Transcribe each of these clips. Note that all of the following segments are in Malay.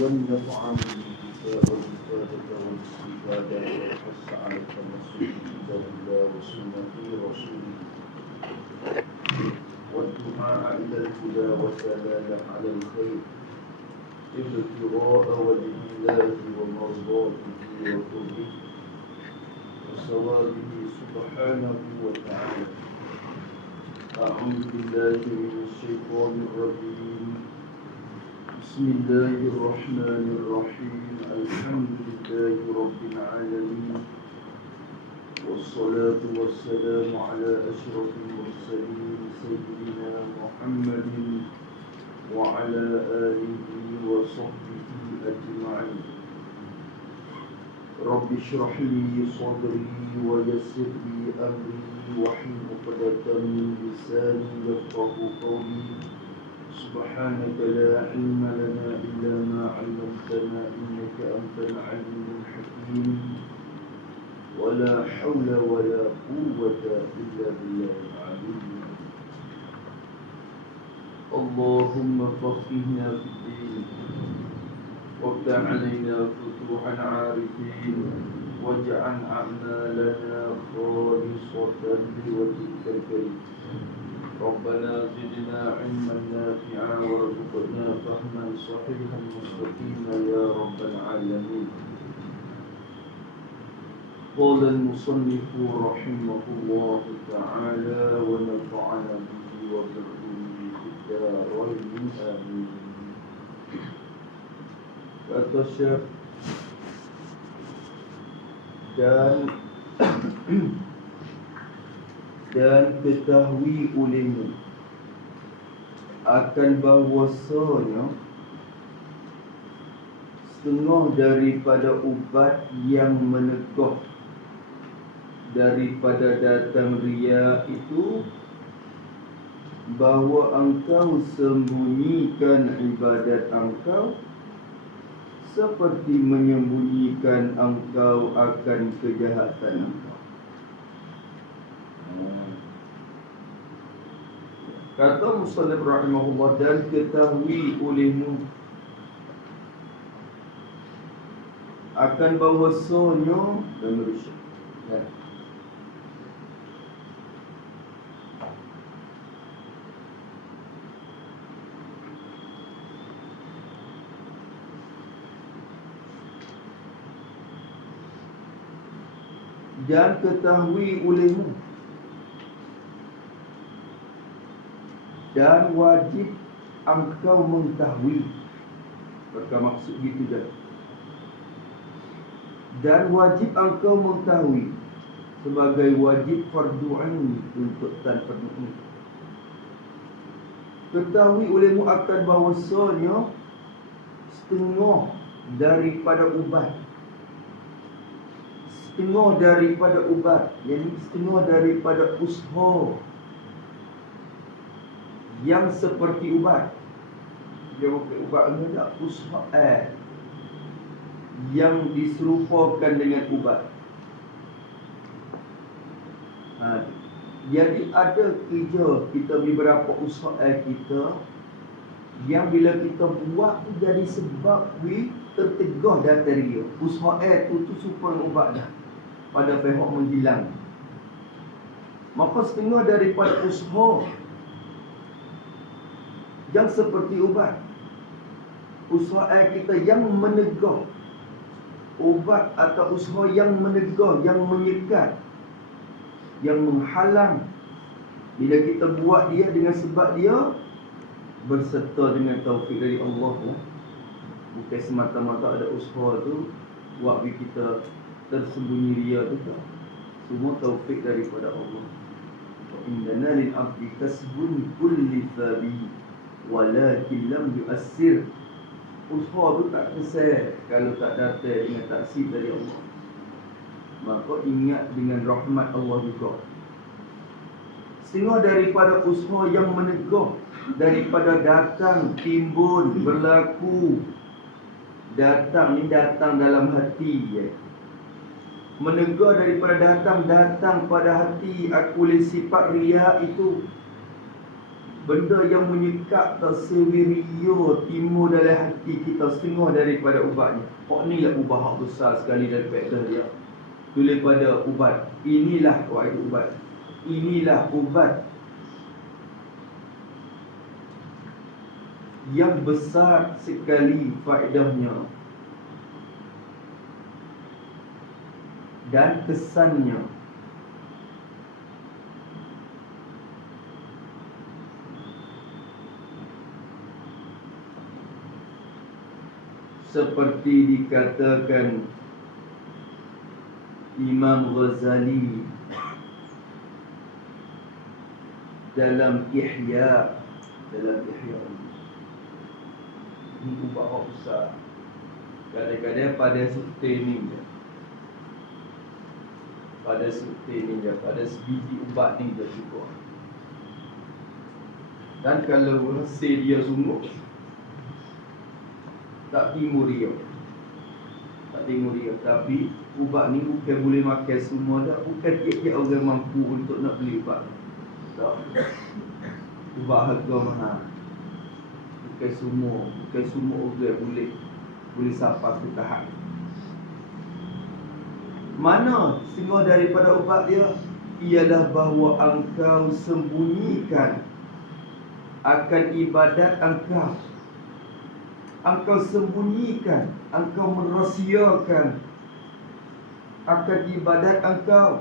والنفع بالكتاب والإفادة والاستفادة والحث على التمسك بكتاب الله وسنة رسوله والدعاء إلى الهدى والدلالة على الخير ابتغاء وجه الله ومرضاته وقربه وثوابه سبحانه وتعالى. أعوذ بالله من الشيطان الرجيم. بسم الله الرحمن الرحيم. الحمد لله رب العالمين، والصلاة والسلام على أشرف المرسلين سيدنا محمد وعلى آله وصحبه أجمعين. رب اشرح لي صدري ويسر لي أمري واحلل عقدة من لساني يفقهوا قولي. سبحانك لا علم لنا إلا ما علمتنا إنك أنت العليم الحكيم. ولا حول ولا قوة إلا بالله العلي. اللهم فقهنا في الدين وافتح علينا فتوح العارفين واجعل أعمالنا خالصة لوجهك الكريم. ربنا زدنا علما نافعا وارزقنا فهما صحيحا مستقيما يا رب العالمين. قال المصنف رحمه الله تعالى ونفعنا به وبعلومه في الدارين آمين. Kata Syekh, dan ketahui olehmu akan bahwasanya setengah daripada ubat yang menegah daripada datang ria itu, bahawa engkau sembunyikan ibadat engkau seperti menyembunyikan engkau akan kejahatan engkau. Kata Musannif rahimahullah, dan ketahui olehmu akan bahwasanya dan merusak. Dan ketahui olehmu dan wajib engkau mengetahui. Maka maksud gitu dah. Dan wajib engkau mengetahui sebagai wajib fardu ain untuk tan fardu ain. Ketahui olehmu akan bahwasanya setengah daripada ubat, setengah daripada ubat, yakni setengah daripada usaha yang seperti ubat. Dia bukan ubat ni tak, usaha yang diserupakan dengan ubat. Jadi ada kerja kita beberapa usaha kita yang bila kita buat tu jadi sebab tertegah dari dia. Usaha tu supaya ubat dah pada pihak menghilang. Maka setengah daripada usaha yang seperti ubat, usaha kita yang menegah, ubat atau usaha yang menegah, yang menyekat, yang menghalang, bila kita buat dia dengan sebab dia berserta dengan taufik dari Allah. Bukan semata-mata ada usaha tu buat kita tersembunyi ria tu tak. Semua taufik daripada Allah. Wa inna lil abdi kasbun kulli thabi walakin lam yu'assir. Usaha tu tak selesai kalau tak datang dengan taksir dari Allah. Maka ingat dengan rahmat Allah juga. Setengah daripada usaha yang menegah daripada datang, timbul, berlaku. Datang ni datang dalam hati. Menegah daripada datang pada hati. Aku oleh sifat riya itu Benda yang menyekat tersewirio timur dalam hati kita setengah daripada ubatnya. Ni lah ubah hak besar sekali daripada dia. Tulis pada ubat. Inilah ubat. Inilah ubat yang besar sekali faedahnya dan kesannya. Seperti dikatakan Imam Ghazali dalam Ihya. Ini ubat hak besar. Kadang-kadang pada sukti ni je. Pada sebiji ubat ni dah cukup. Dan kalau hasil dia sungguh, tak timur dia. Tapi ubat ni bukan boleh makan semua dah. Bukan tiap-tiap orang mampu untuk nak beli ubat. Tak. Ubat harga mahal. Bukan semua orang boleh sampai ke tahap. Mana setengah daripada ubat dia ialah bahawa engkau sembunyikan akan ibadat engkau. Engkau sembunyikan, engkau merahsiakan akan ibadat engkau.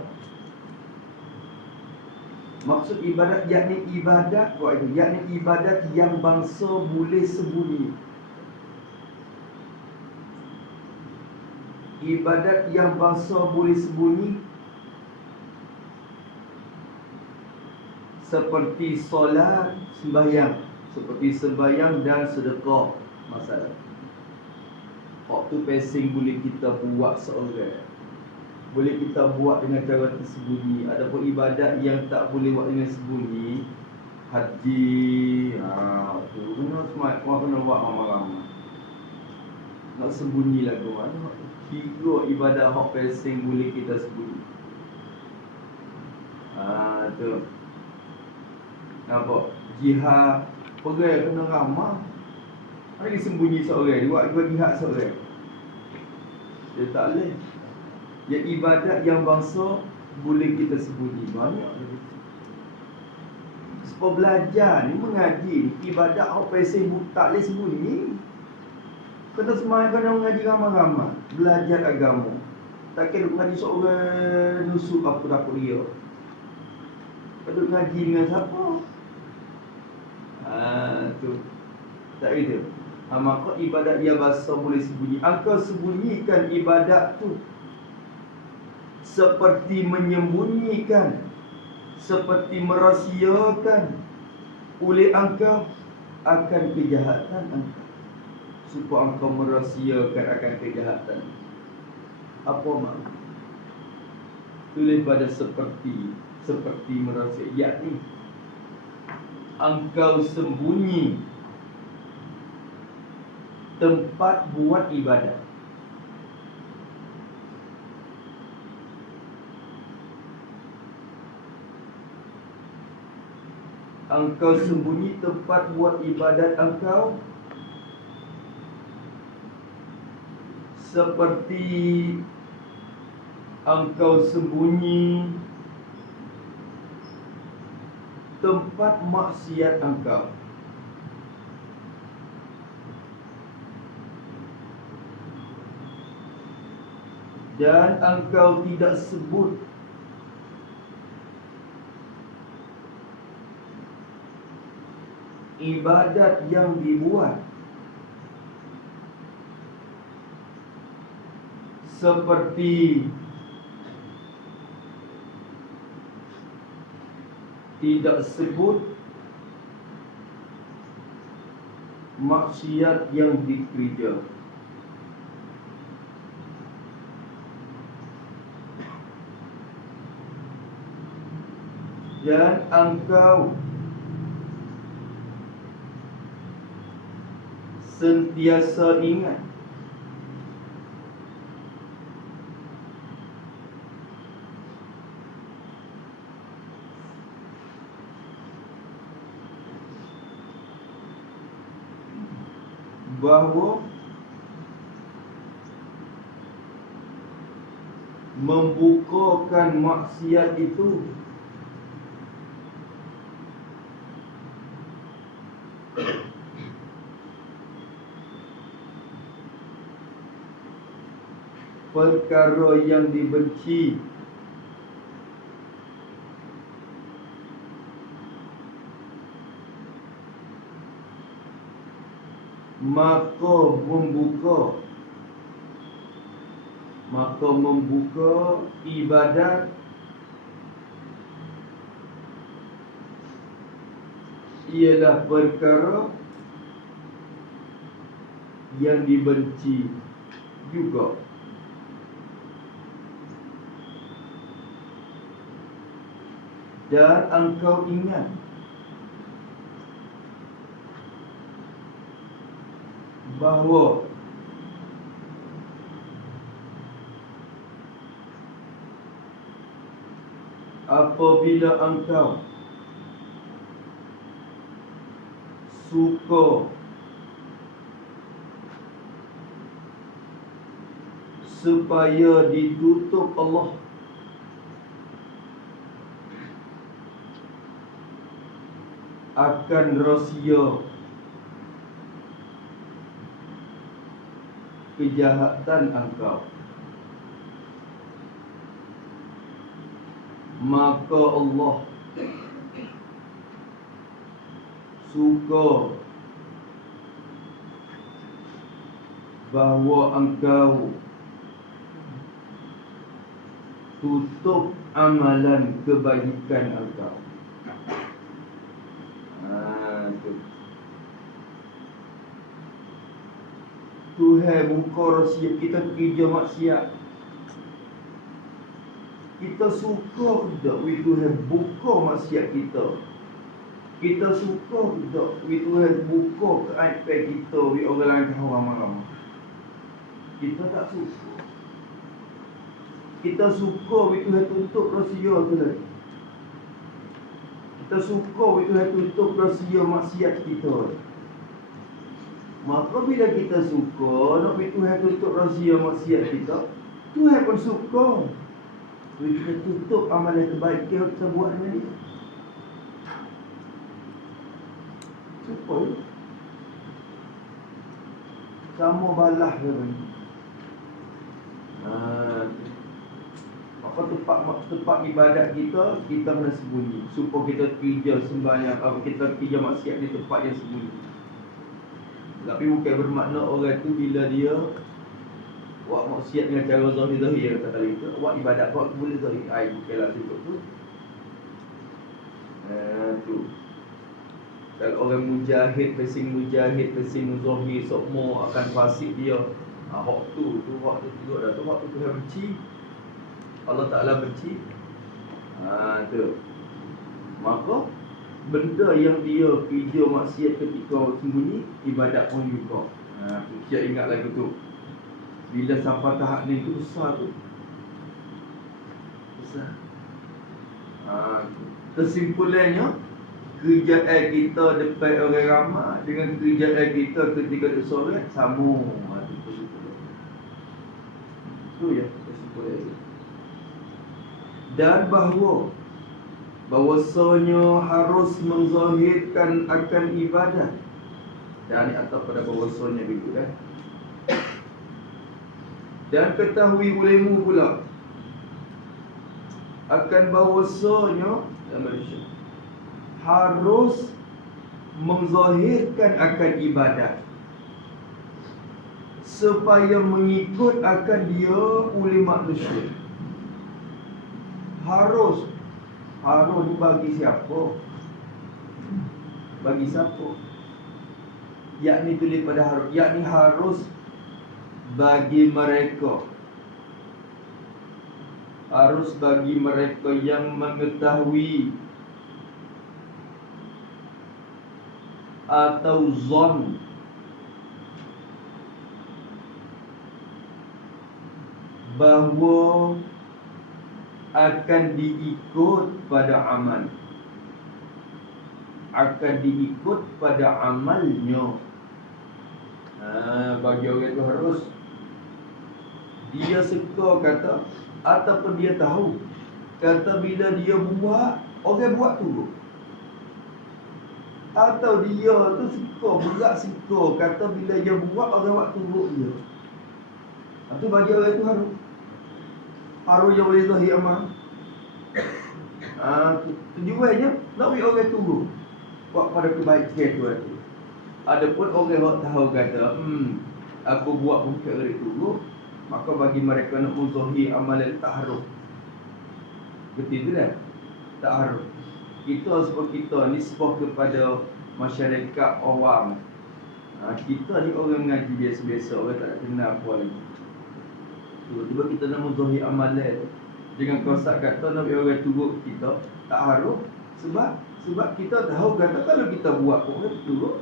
Maksud ibadat yakni ibadat yang bangsa boleh sembunyi. Ibadat yang bangsa boleh sembunyi seperti solat, sembahyang dan sedekah. Masalah waktu pesing boleh kita buat seorang, boleh kita buat dengan cara tersembunyi. Adapun ibadat yang tak boleh buat dengan sembunyi, haji, tu kena buat ramai-ramai. Nak sembunyi lagu mana? Tiga ibadat hak pesing boleh kita sembunyi. Tu. Nampak? Jihad, perang kena ramai. Ada disembunyi seorang, buat jihad seorang. Dia tak boleh. Ya ibadat yang bangsa boleh kita sembunyi. Banyak lagi. Sebab belajar ni, mengaji, ibadat apa yang tak boleh sembunyi. Kena semangat, kena mengaji ramai-ramai. Belajar agama. Takkan duk mengaji seorang nusuk apa-apa dia. Kau duk mengaji dengan siapa? Tu. Tak gitu. Maka ibadat yang bahasa boleh sembunyi. Engkau sembunyikan ibadat tu seperti menyembunyikan, seperti merahsiakan oleh engkau akan kejahatan engkau. Supaya engkau merahsiakan akan kejahatan. Apa makna? Tulis pada seperti merahsiakan, yakni engkau sembunyi tempat buat ibadat. Engkau sembunyi tempat buat ibadat engkau seperti engkau sembunyi tempat maksiat engkau. Dan engkau tidak sebut ibadat yang dibuat seperti tidak sebut maksiat yang dikerja. Dan engkau sentiasa ingat bahawa membukakan maksiat itu perkara yang dibenci, maka membuka ibadat ialah perkara yang dibenci juga. Dan engkau ingat bahawa apabila engkau suka supaya ditutup Allah akan rahsia kejahatan engkau, maka Allah suka bahawa engkau tutup amalan kebajikan engkau. Tuhan buka rahsia kita kerja maksiat. Kita suka tak Tuhan buka maksiat kita. Kita suka tak Tuhan buka keaiban kita orang lain tahu ramai-ramai. Kita tak suka. Kita suka Tuhan tutup rahsia tu lagi. Kita suka Tuhan tutup rahsia maksiat kita. Maka bila kita suka nak Tuhan tutup rahsia maksiat kita, Tuhan pun suka kita tutup amalan terbaik yang kita buat dengan dia. Suka sama balah ke kan? Apa tempat ibadat kita kena sembunyi supaya kita kerja sembahyang, kita kerja maksiat di tempat yang sembunyi. Tapi bukan bermakna orang tu bila dia buat maksiat dengan cara zahir-zahir, kata kali tu buat ibadat buat boleh zahir, bukanlah cukup tu. Tu kalau orang mujahid pesing muzahir semua akan fasik dia. Hak tu juga dah tu hak tu Tuhan benci. Allah Taala benci. Tu. Maka benda yang dia kerja maksiat ketika sembunyi, ibadat pun juga. Kita ingat lagi tu. Bila sampai tahap ni tu besar tu. Besar. Kesimpulannya, kerjaan kita depan orang ramai dengan kerjaan kita ketika duduk solat sama. Tu ya kesimpulannya. Dan bahawasanya harus menzahirkan akan ibadat. Dan atau pada bahawasanya begitu kan. Dan ketahui olehmu pula akan bahawasanya Malaysia harus menzahirkan akan ibadat supaya mengikut akan dia oleh manusia. Harus bagi siapa? Bagi siapa? Yakni tulis pada harus, yakni harus bagi mereka. Harus bagi mereka yang mengetahui atau zon bahawa akan diikut pada amal, akan diikut pada amalnya. Bagi orang tu harus dia suka kata, ataupun dia tahu kata bila dia buat, orang buat turut. Atau dia tu suka, berat suka kata bila dia buat, orang buat turut dia. Itu bagi orang tu harus yang boleh zahir amal. Tujuannya nak bagi orang turut buat pada kebaikan tu. Adapun orang yang tahu kata, aku buat bukan orang turut, maka bagi mereka nak menzahir amalan tak harus. Betul tak? Tak harus. Kita sebab kita nisbah kepada masyarakat awam. Kita ni orang mengaji biasa-biasa, orang tak nak kenal apa lagi. Tiba-tiba kita nak menzahir amalan. Jangan kau sak kata nak bagi orang turut kita, tak harus. Sebab kita tahu kata kalau kita buat orang turut,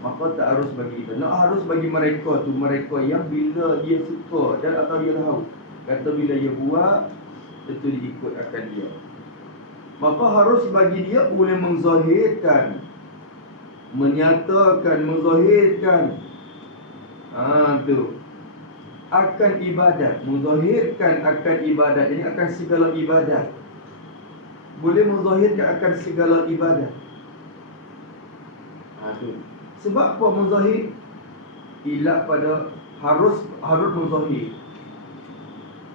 maka tak harus bagi kita. Nak harus bagi mereka tu, mereka yang bila dia suka dan atau dia tahu kata bila dia buat, tentu dia ikut akan dia. Maka harus bagi dia boleh menzahirkan, menyatakan, menzahirkan tu akan ibadat, menzahirkan akan ibadat. Jadi akan segala ibadat, boleh menzahirkan akan segala ibadat. Tu sebab apa menzahir? Ilat pada harus menzahir.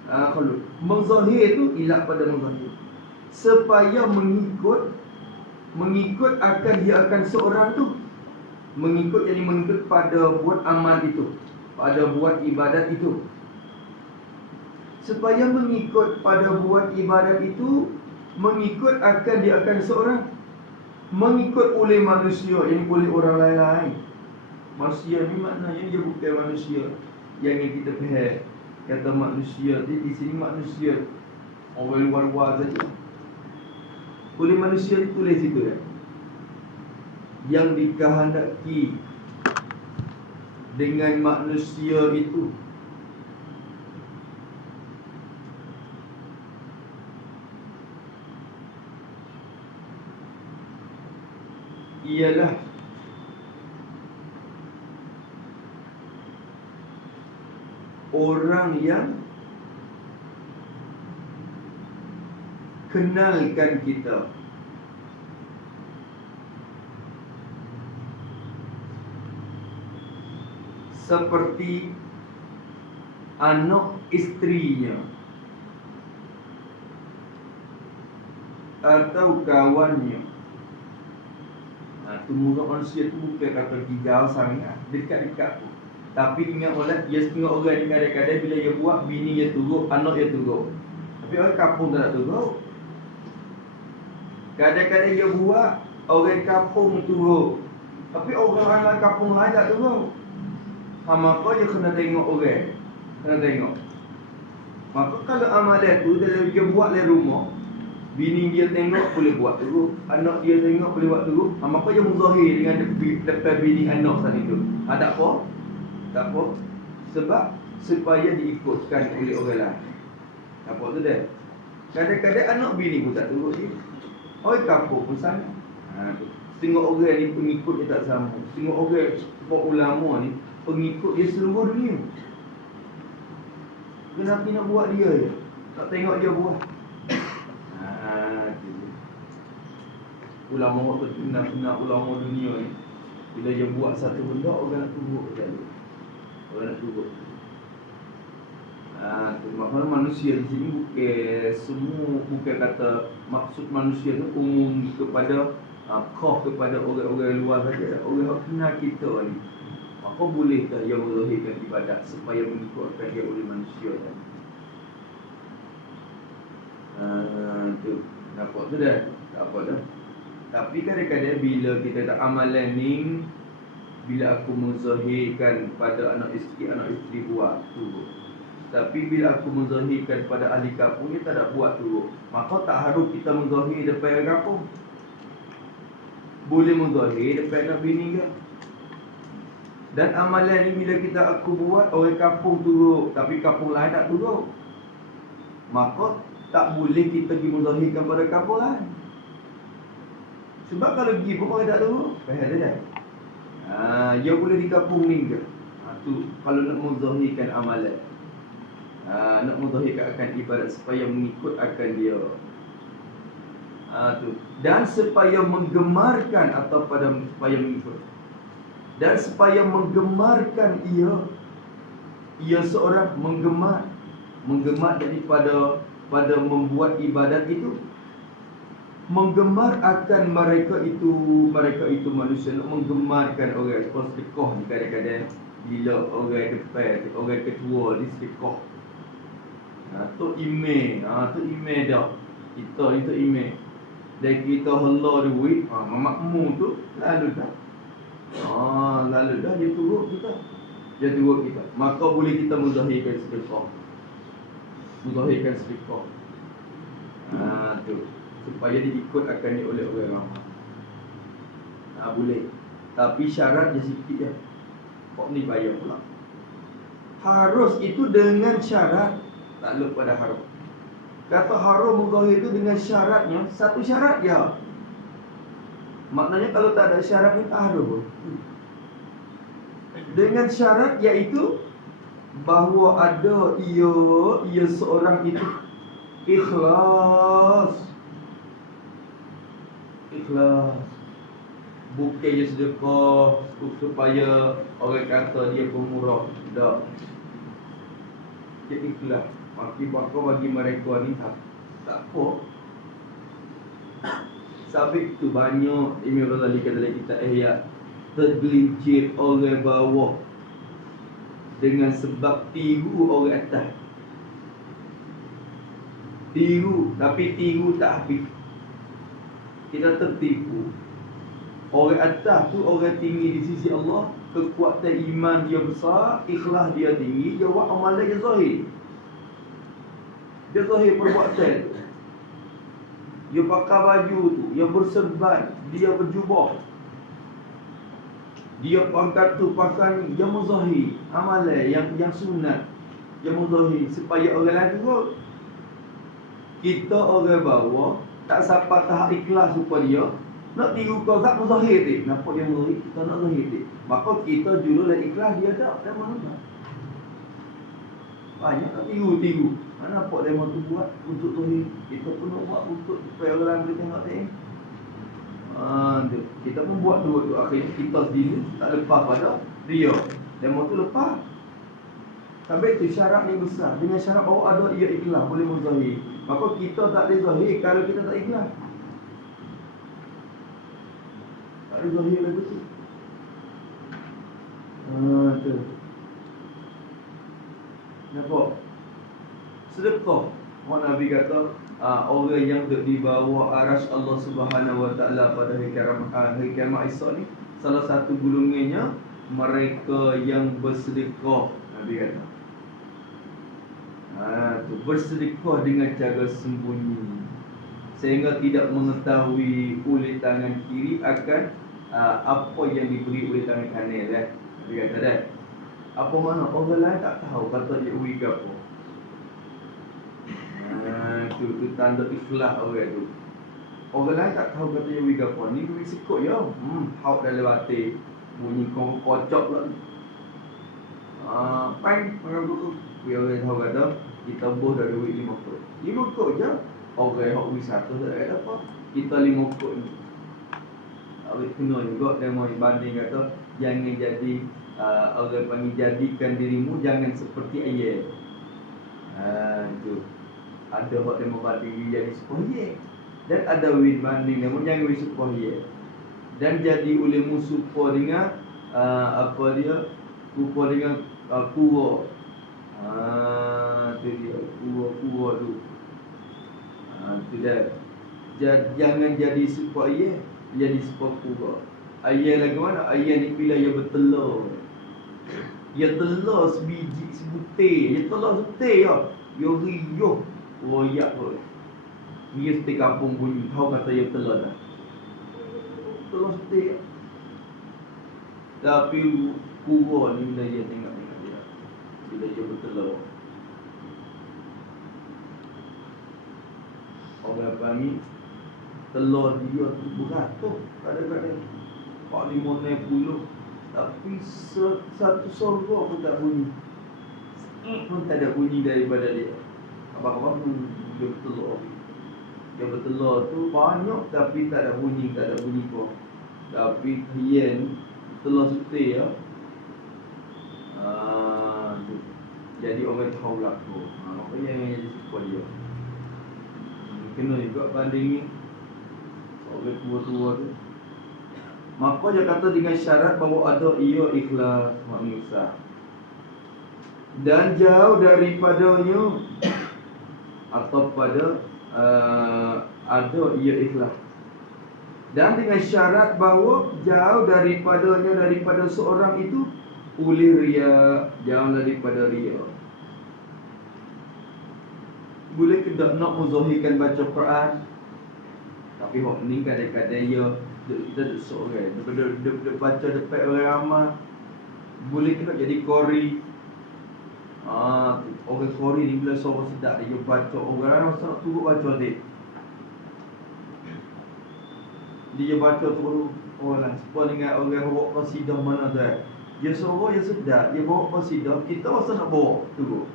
Kalau menzahir tu ilat pada menzahir, supaya mengikut akan dia akan seorang tu, mengikut pada buat amal itu, pada buat ibadat itu. Supaya mengikut pada buat ibadat itu, mengikut akan dia akan seorang, mengikut oleh manusia, yang oleh orang lain. Manusia ni maknanya dia bukan manusia yang kita faham. Kata manusia di sini manusia orang luar saja. Oleh manusia ditulis itu kan, yang dikehendaki dengan manusia itu ialah orang yang kenalkan kita, seperti anak isterinya atau kawannya. Tu muka manusia tu bukan kata gigau sangat, dekat-dekat tu. Tapi ingat dia setengah orang ni kadang-kadang bila dia buat, bini dia turut, anak dia turut. Tapi orang kampung tak nak turut. Kadang-kadang dia buat, orang kampung turut, tapi orang kampung lain tak turut. Maka dia kena tengok orang, kena tengok. Maka kalau amalan tu dia buat di rumah, bini dia tengok boleh buat turut, anak dia tengok boleh buat turut, maka dia menzahir dengan depan bini anak saat itu. Tak apa? Tak apa. Sebab supaya diikutkan oleh orang lain. Apa tu dah? Kadang-kadang anak bini pun tak turut dia. Orang kampung pun sama. Setengah orang ni pengikut dia tak sama. Setengah orang sebab ulama ni pengikut dia seluruh dunia. Kenapa nak buat dia je? Tak tengok dia buat. Ulama waktu nak ulama dunia ni, bila dia buat satu benda, orang nak turut sekali. Orang nak turut. Maknanya manusia di sini bukan kata maksud manusia tu umum kepada kepada orang-orang luar saja. Orang yang kenal kita ni, maka bolehkah dia menzahirkan ibadat supaya mengikutkan dia oleh manusia tadi. Tu nampak tu dah. Tak apa dah. Tapi kadang-kadang bila kita tak amalan ni, bila aku menzahirkan pada anak isteri buat tu. Tapi bila aku menzahirkan pada ahli kampung, dia tak nak buat tu. Maka tak harus kita menzahir depan orang kampung. Boleh menzahir depan anak bini ke. Dan amalan ni bila aku buat, orang kampung turut, tapi kampung lain tak turut, maka tak boleh kita pergi menzahirkan pada kampung lain. Sebab kalau pergi pun orang tak turut. Faham tak? Dia boleh digabung ni ke? Tu kalau nak menzahirkan amalan. Nak menzahirkan akan ibadat supaya mengikut akan dia. Tu. Dan supaya menggemarkan atau supaya mengikut. Dan supaya menggemarkan ia seorang menggemar daripada membuat ibadat itu, menggemar akan mereka itu manusia, nak menggemarkan orang sedekah ni kadang-kadang bila orang depan, orang ketua ni sedekah. Tu email dah. Kita email. Dan kita hela duit, makmum tu lalu dah. Lalu dah dia turut kita. Maka boleh kita menzahirkan sedekah. Tu supaya diikut akan oleh orang ramai. Boleh. Tapi syarat dia sikit je. Kok ni bayar pula. Harus itu dengan syarat. Takluk pada haram. Kata haram menzahir itu dengan syaratnya, satu syarat je. Maknanya kalau tak ada syarat ni tak haram. Dengan syarat iaitu bahawa ada ia seorang itu ikhlas. Bukan je sedekah supaya orang kata dia pemurah. Tak. Dia ikhlas. Maka bagi mereka ni tak apa. Sabit tu banyak Imam Ghazali kata dalam kitab Ihya, tergelincir orang bawah dengan sebab tiru orang atas. Tapi tiru tak habis. Kita tertipu. Orang atas tu orang tinggi di sisi Allah, kekuatan iman dia besar, ikhlas dia tinggi, dia buat amalan dia zahir. Dia zahir perbuatan. Dia pakai baju tu, dia berserban, dia berjubah, dia pangkat tu pakai ni, dia menzahir amalan yang sunat, dia menzahir supaya orang lain turut. Kita orang bawah tak sampai tahap ikhlas supaya dia nak tiru kau tak menzahir dia. Kenapa dia menzahir? Kita nak zahir dia. Maka kita jurulah ikhlas, dia tak mana. Banyak tak tiru. Mana apa demo tu buat untuk zahir. Kita pun nak buat untuk supaya orang boleh tengok dia. Kita pun buat dua akhirnya kita sendiri tak lepas pada dia. Demo tu lepas. Sampai tu syarat ni besar. Dengan syarat ada ia ikhlas boleh menzahir. Maka kita tak boleh zahir kalau kita tak ikhlas. Tak boleh zahir lagi tu. Tu. Nampak? Sedekah. Nabi kata orang yang di bawah arasy Allah Subhanahu Wa Taala pada hari kiamat esok ni, salah satu golongannya mereka yang bersedekah. Nabi kata bersedekah dengan cara sembunyi, sehingga tidak mengetahui oleh tangan kiri akan apa yang diberi oleh tangan kanan. Nabi kata dah. Apa mana orang lain tak tahu kata dia ui ke apa. Tu tanda ikhlas orang tu. Orang lain tak tahu kata dia ui ke apa. Ni duit sikut je. Hauk dalam hati. Bunyi kocok pula. Pang tu. Biar orang tahu kata kita boh dah duit 5 kot. 5 kot je. Orang hak ui 1 tak ada apa. Kita 5 kot ni. Awak kena juga dia mau banding kata jangan jadi orang panggil jadikan dirimu jangan seperti ayat. Itu. Ada hak dia membanding diri jadi sepohye. Dan ada win banding dia jangan win sepohye. Dan jadi olehmu supa dengan rupa dengan kura. Tu dia kura tu. Tu dah. Jangan jadi sepohye, jadi sepokura. Ayat lagi mana? Ayat ni bila ia bertelur. Ia telur sebiji, sebutir. Ia telur sebutir ya. Ia riuh. Royak pun. Dia seperti kampung bunyi. Tahu kata ia telur dah. Telur sebutir. Tapi kura ni bila dia tengok dia. Bila dia bertelur. Orang panggil telur dia tu beratus kadang-kadang 45-60 Tapi satu sorga pun tak bunyi, pun tak ada bunyi daripada dia. Abang-abang pun dia bertelur. Dia bertelur tu banyak tapi tak ada bunyi pun. Tapi hien telur suti ya. Tu. Jadi orang tahu lah tu. Apa yang jadi suka dia. Kena juga banding ni. Orang tua-tua tu. Maka dia kata dengan syarat bahawa ada ia ikhlas manusia. Dan jauh daripadanya atau pada ada ia ikhlas. Dan dengan syarat bahawa jauh daripada seorang itu oleh ria, jauh daripada ria. Boleh ke tak nak menzahirkan baca Quran, tapi hok ni kadang-kadang ya kita duk seorang daripada baca depan orang ramai. Boleh ke tak jadi qori. Orang qori ni bila suara sedap dia baca, orang ramai masa nak turut baca dia. Dia baca turut orang supaya dengan orang bawa qasidah mana tu. Dia suara dia sedap, dia bawa qasidah, kita masa nak bawa turut.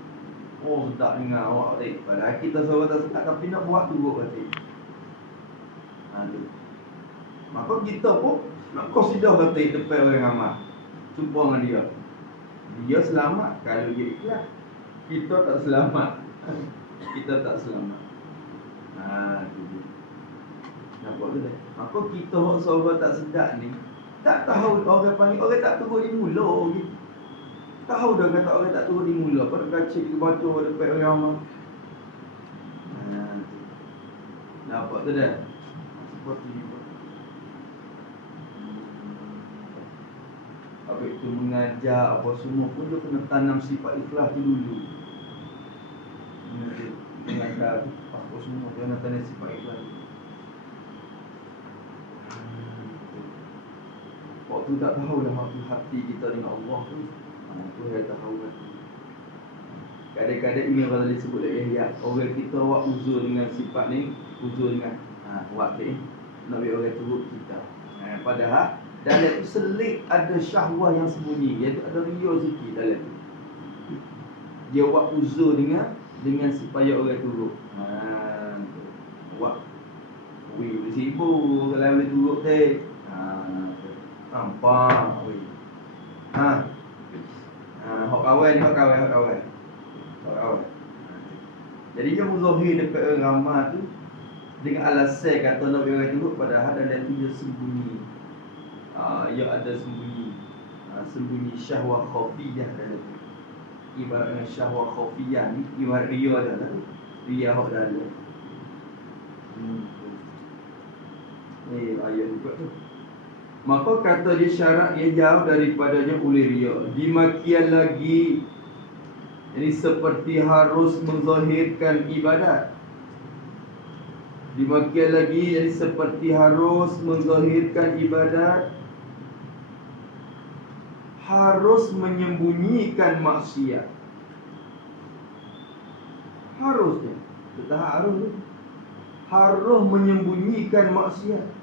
Oh sedap dengar awak ni. Padahal kita suara tak sedap tapi nak buat turut berarti. Tu. Maka kita pun nak qasidah batik depan orang ramai. Jumpa dengan dia. Dia selamat kalau dia ikhlas. Kita tak selamat. Kita tak selamat. Tu dia. Nampak tu dah. Maka kita hok suara tak sedap ni, tak tahu orang panggil, orang tak turut di mula lagi. Tahu dah kata orang tak turut di mula, pada kacik dia baca depan orang ramai. Nampak tu dah. Seperti ni. Habis tu mengajar apa semua pun dia kena tanam sifat ikhlas tu dulu. Mengajar apa semua dia kena tanam sifat ikhlas. Waktu tak tahu dah hati kita dengan Allah tu. Tu saya tahu kan. Kadang-kadang ini kalau disebut lagi ya, orang kita awak uzur dengan sifat ni, uzur dengan awak ni Nabi orang turut kita. Padahal dalam tu selit ada syahwah yang sembunyi, iaitu ada ria sikit dalam tu. Dia buat uzur dengan supaya orang turut. Awak boleh sibuk kalau boleh turut teh. Nampak weh. Hok kawan. Jadi dia muzahir dekat orang ramai tu dengan alasan kata nak orang turut, padahal dalam tu dia sembunyi. Ia ada sembunyi syahwah khafiyah dalam tu. Ibaratnya syahwah khafiyah ni ibarat ria dah. Ria hok dalam. Ayat juga tu. Maka kata dia syarat dia jauh daripadanya oleh ria. Demikian lagi, ini seperti harus menzahirkan ibadat. Demikian lagi, jadi seperti harus menzahirkan ibadat, harus menyembunyikan maksiat. Harusnya, kita harus menyembunyikan maksiat.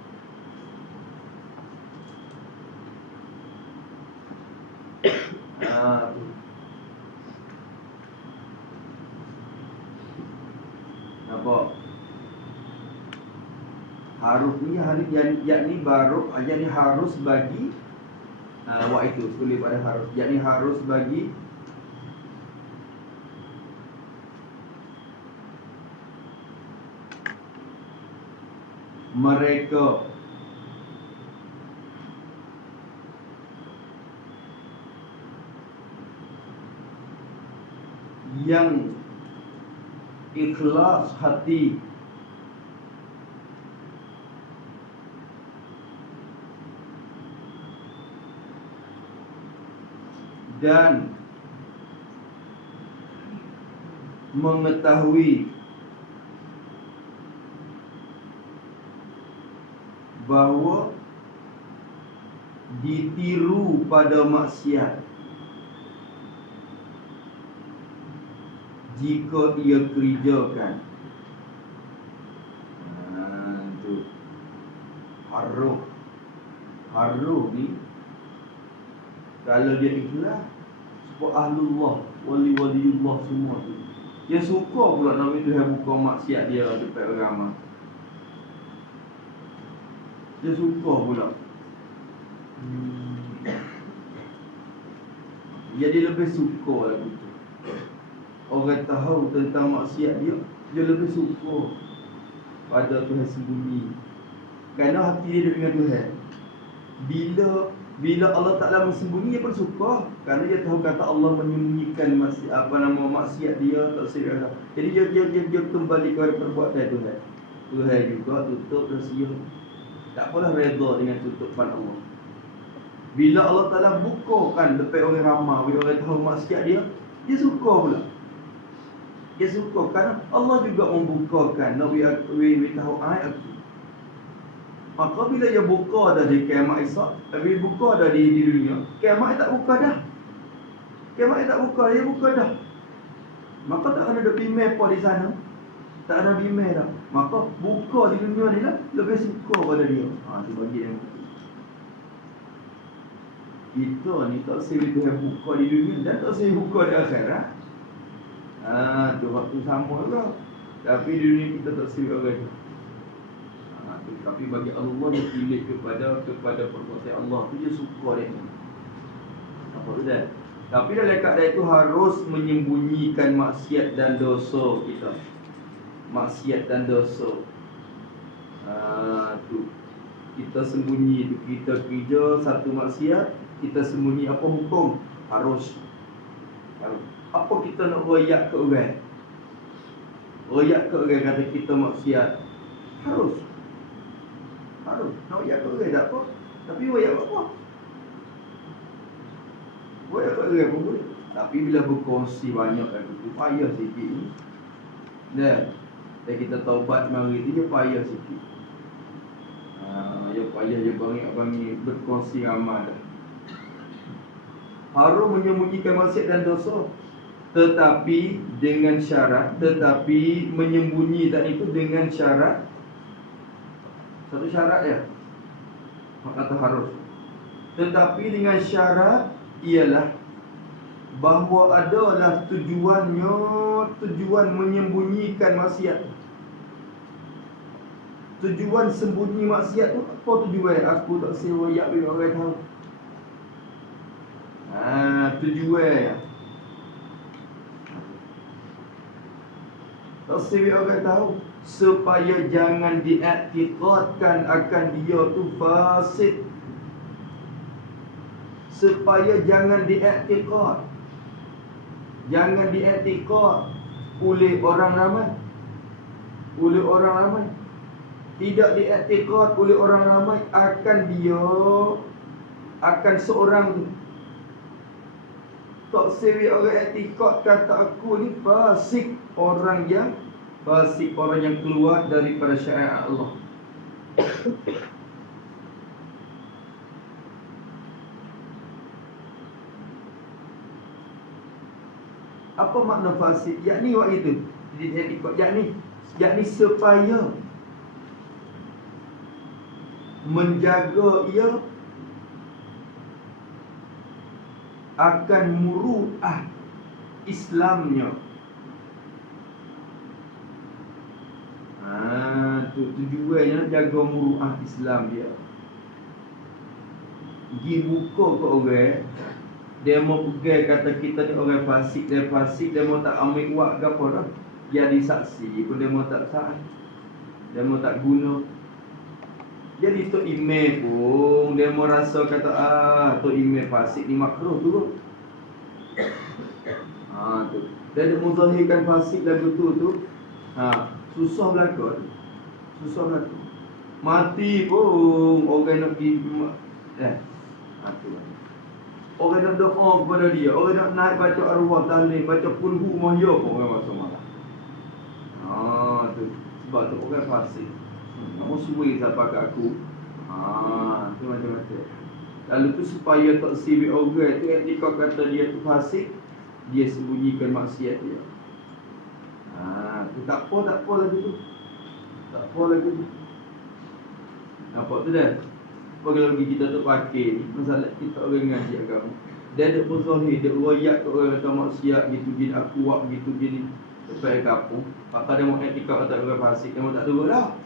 Nampak? Harus ni yakni baru jadi harus bagi awak itu sekali pada harus, yakni harus bagi mereka yang ikhlas hati dan mengetahui bahawa ditiru pada maksiat jika ia kerjakan. Tu haruh ni Kalau dia ikhlas, sebab ahlullah, wali-waliullah semua tu, dia suka pula Nabi tu yang buka maksiat dia depan orang ramai. Dia suka pula. Jadi lebih suka lagu tu. Orang tahu tentang maksiat dia, dia lebih suka pada Tuhan sembunyi. Kerana hati dia dengan Tuhan. Bila Allah Ta'ala bersembunyi, dia pun suka. Kerana dia tahu kata Allah menyembunyikan maksiat dia, tak serius. Jadi dia kembali kepada perbuatan Tuhan. Tuhan juga tutup rahsia. Tak apalah reda dengan tutupan Allah. Bila Allah Ta'ala bukakan depan orang ramai, bila orang tahu maksiat dia, dia suka pula. Dia suka kerana Allah juga membukakan. Nabi tahu ayat aku. Maka bila dia buka dah di kiamat esok, bila buka dah di dunia, kiamat tak buka dah. Kiamat tak buka, dia buka dah. Maka tak ada bimeh apa di sana. Tak ada bimeh dah. Maka buka di dunia ni lah, lebih suka pada dia. Itu bagi yang kita ni tak seri Tuhan buka di dunia dan tak seri buka di akhirat. Tu waktu sama lah. Tapi di dunia kita tak seri orang tu. Tapi bagi Allah, dia pilih kepada perbuatan Allah tu, dia suka dia. Apa tu dah? Tapi dalam keadaan itu harus menyembunyikan maksiat dan dosa kita. Maksiat dan dosa. Tu kita sembunyi tu, kita kerja satu maksiat, kita sembunyi apa hukum? Harus. Apa kita nak royak ke orang? Royak ke orang kata kita maksiat. Harus. Nak royak ke orang tak apa. Tapi royak apa? Royak ke orang pun boleh. Tapi bila berkongsi banyak kan tu, payah sikit ni. Dan kita taubat mari tu, dia payah sikit. Dia payah je banyak berkongsi ramai dah. Harus menyembunyikan maksiat dan dosa, tetapi dengan syarat, tetapi menyembunyi tadi itu dengan syarat. Satu syarat ya. Maka kata harus. Tetapi dengan syarat ialah bahawa adalah tujuan menyembunyikan maksiat. Tujuan sembunyi maksiat tu apa tujuan? Aku tak seroyak bila orang tahu. Tujuan. Tak seroyak orang tahu. Supaya jangan diiktikadkan akan dia tu fasik. Supaya jangan diiktikad. Jangan diiktikad oleh orang ramai. Oleh orang ramai. Tidak diiktikad oleh orang ramai akan dia, akan seorang tu. Tak sewi orang iktikad kata aku ni fasik, orang yang fasik, orang yang keluar daripada syariat Allah. Apa makna fasik? Yakni waktu itu, yakni supaya menjaga ia akan muru'ah Islamnya. Tu tujuannya jaga muru'ah Islam dia. Pergi buka ke orang, dia mau pegang kata kita ni orang fasik, dia mau tak ambil wak ke apa dah. Jadi saksi pun dia mau tak sah. Dia mau tak guna. Jadi Tok Imam pun dia mau rasa kata Tok Imam fasik ni makruh tu. Tu. Dia ada muzahirkan fasik lagu tu. Susah belakang. Mati pun orang nak pergi tu. Orang nak doa kepada dia, orang nak naik baca arwah tahlil, baca kulhu mahya pun orang masuk malam. Tu. Sebab tu orang fasik. Kamu suai siapa kat aku. Tu macam-macam. Lalu tu supaya tak sibuk orang tu, etika kata dia tu fasik, dia sembunyikan maksiat dia. Tu tak apa lagi tu. Nampak tu dah. Bagi lagi kita tak pakai ni, masalah kita orang ngaji agama. Dia ada berzahir, dia royak ke orang kata maksiat gitu gini, aku buat gitu gini. Sampai kapung. Maka dia mau etika kata orang fasik, dia tak turut dah.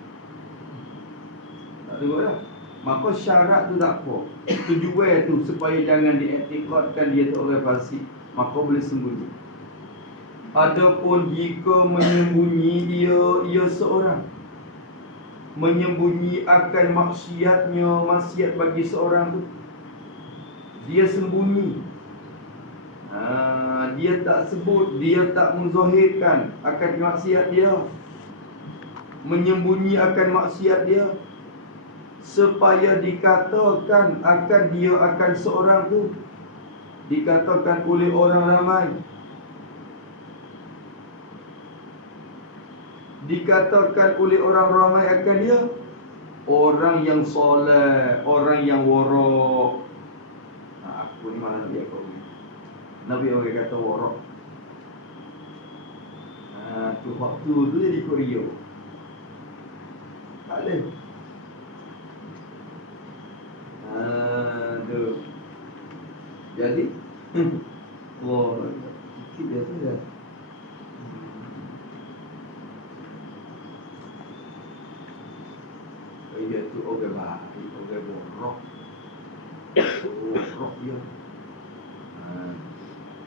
Tak turut dah. Maka syarat tu tak apa. Tujuan tu supaya jangan dietikadkan dia tu orang fasik, maka boleh sembunyi. Adapun jika menyembunyi ia seorang, menyembunyi akan maksiat bagi seorang tu, dia sembunyi. Dia tak sebut, dia tak menzahirkan akan maksiat dia, menyembunyi akan maksiat dia, supaya dikatakan akan dia akan seorang tu, dikatakan oleh orang ramai, dikatakan oleh orang ramai akan dia orang yang soleh, orang yang warak. Aku ni mana Nabi aku ni, Nabi orang kata warak. Tu waktu tu jadi Korea. Tak boleh. Tu. Jadi wah, sikit dia tu dah. Dia tu orang baik, orang borok. Borok dia.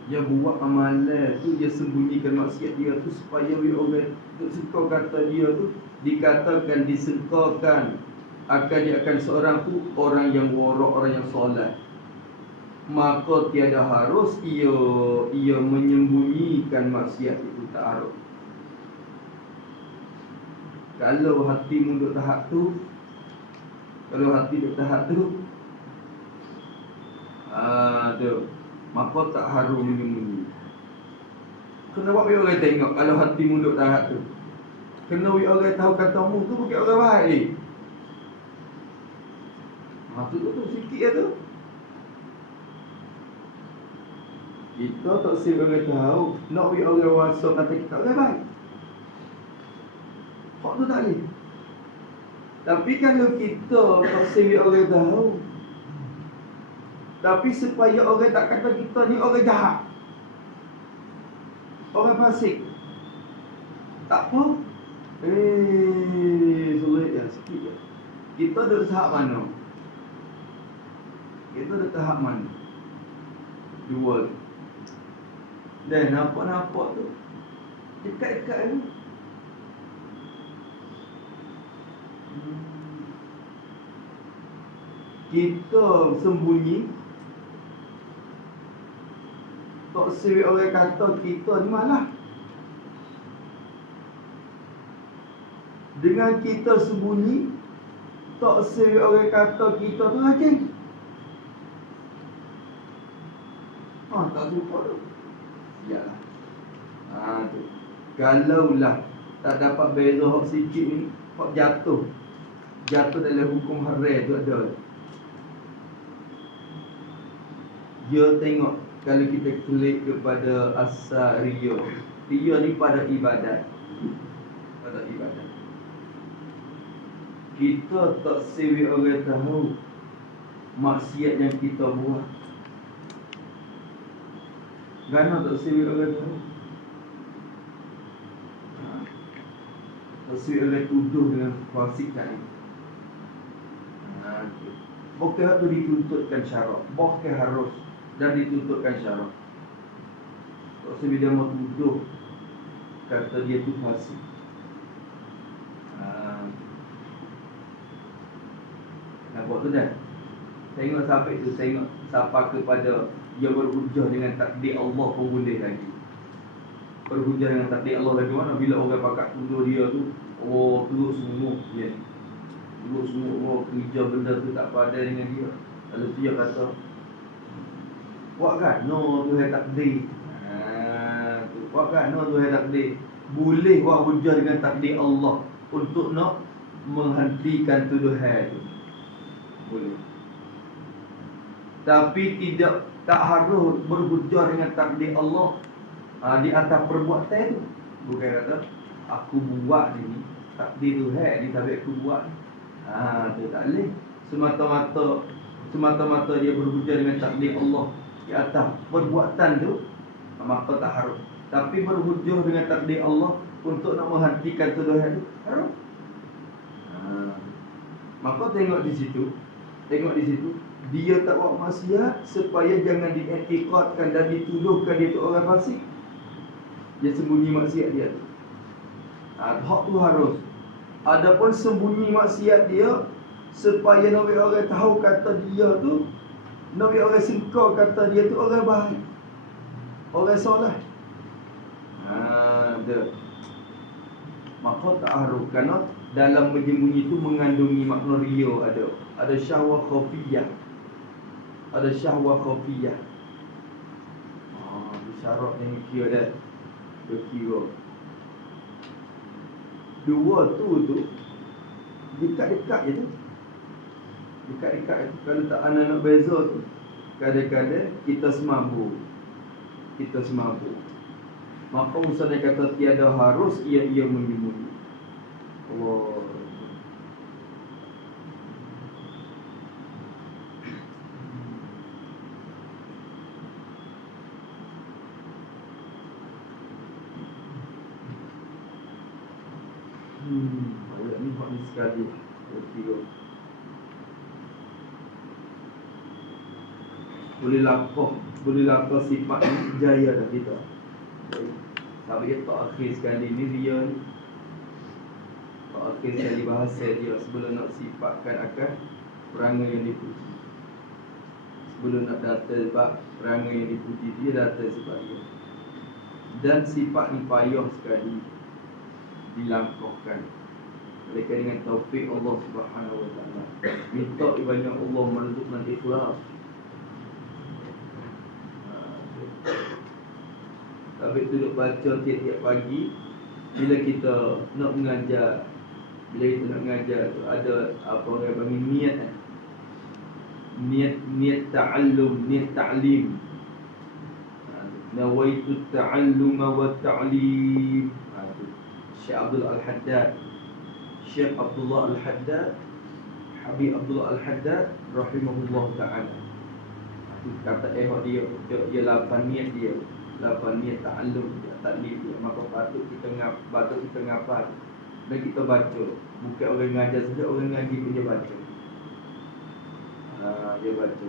Dia buat amalan tu, dia sembunyikan maksiat dia tu supaya orang tu suka kata dia tu, dikatakan, disengkakan akan dia akan seorang tu orang yang warak, orang yang solat. Maka tiada harus ia menyembunyikan maksiat itu, tak harus. Kalau hatimu duduk tahap tu, kalau hati duduk tahap tu, tu, maka tak harus menyembunyi. Kena buat biar orang tengok. Kalau hatimu duduk tahap tu, kena biar orang tahu katamu tu bukan orang baik. Tu sikit je tu. Kita tak sih orang tahu, nak biar orang wasap kata kita orang baik. Kok tu tak boleh. Tapi kalau kita tak sih biar orang tahu, tapi supaya orang tak kata kita ni orang jahat, orang fasik, tak apa. Sulit je, sikit je. Kita duduk tahap mana? Kita duduk tahap mana? Dua. Dan nampak-nampak tu dekat-dekat tu. Kita sembunyi, tak seri orang kata kita ni malah. Dengan kita sembunyi, tak seri orang kata kita tu rajin. Tak suka tu. Yalah. Tu. Kalaulah tak dapat beza hak sikit ni, hak jatuh dalam hukum haram tu ada. Dia tengok, kalau kita klik kepada asal ria ni pada ibadat. Pada ibadat. Kita tak sewi orang tahu maksiat yang kita buat. Gana tak sewi orang tahu. Tak sewi orang tuduh dengan fasik tadi. Bukan tu dituntutkan syarak, bukan harus dan dituntutkan syarak. Tak sewi dia mau tuduh kata dia tu fasik. Nampak tu dah. Tengok sampai tu, tengok siapa kepada dia berhujah dengan takdir Allah pun boleh lagi. Berhujah dengan takdir Allah lagi mana bila orang pakat tuduh dia tu, teruk semua dia. Teruk semua kerja benda tu tak pada dengan dia. Lalu dia kata, buat kan? No, tu hai takdir. Buat kan? No, tu hai takdir. Boleh buat hujah dengan takdir Allah untuk nak menghentikan tuduhan tu. Boleh. Tapi tak harus berhujah dengan takdir Allah di atas perbuatan tu. Bukan kata aku buat ni, takdir Tuhan ni tapi aku buat. Tu tak boleh. Semata-mata dia berhujah dengan takdir Allah. di atas perbuatan tu, maka tak haram. Tapi berhujung dengan takdir Allah untuk nak menghentikan tuduhan itu haram. Maka tengok di situ, dia tak buat maksiat supaya jangan diiktikadkan dan dituduhkan dia tu orang fasik. Dia sembunyi maksiat dia tu. Hak tu harus. Adapun sembunyi maksiat dia supaya nak orang tahu kata dia tu, nak orang sengkau kata dia tu orang baik, orang soleh. Dia. Maka tak harus, kerana dalam menyembunyi itu mengandungi makna ria ada. Ada syahwat khafiyah. Ada syahwat khafiyah. Syarat yang kira dah. Dia kira. Dua tu dekat-dekat je tu. Dekat-dekat tu. Kalau tak anak-anak beza tu, kadang-kadang kita semabuk. Maka Musa dia kata tiada harus ia menyembunyi. Allah. Ayat ni hak ni sekali. Kira boleh lapar sifat ni jaya dah kita. Tapi dia tak akhir sekali ni dia ni. Tak akhir sekali bahasa dia sebelum nak sifatkan akan perangai yang dipuji. Sebelum nak datang bab perangai yang dipuji, dia datang sifat dia. Dan sifat ni payah sekali dilangkahkan. Mereka dengan taufik Allah Subhanahu Wa Taala. Minta ibadah Allah menentukan ikhlas. Tapi duduk baca tiap-tiap pagi. Bila kita nak mengajar, tu ada apa orang panggil niat. Niat ta'allum, niat ta'lim. Nawaitu ta'allum wa ta'lim. Syekh Abdullah Al-Haddad, Habib Abdullah Al-Haddad rahimahullah ta'ala. Kata dia lapan niat dia. Lapan niat ta'allum, ta'lim dia. Maka patut kita ngapal dan kita baca. Bukan orang ngajar saja, orang ngaji pun dia baca. Dia baca.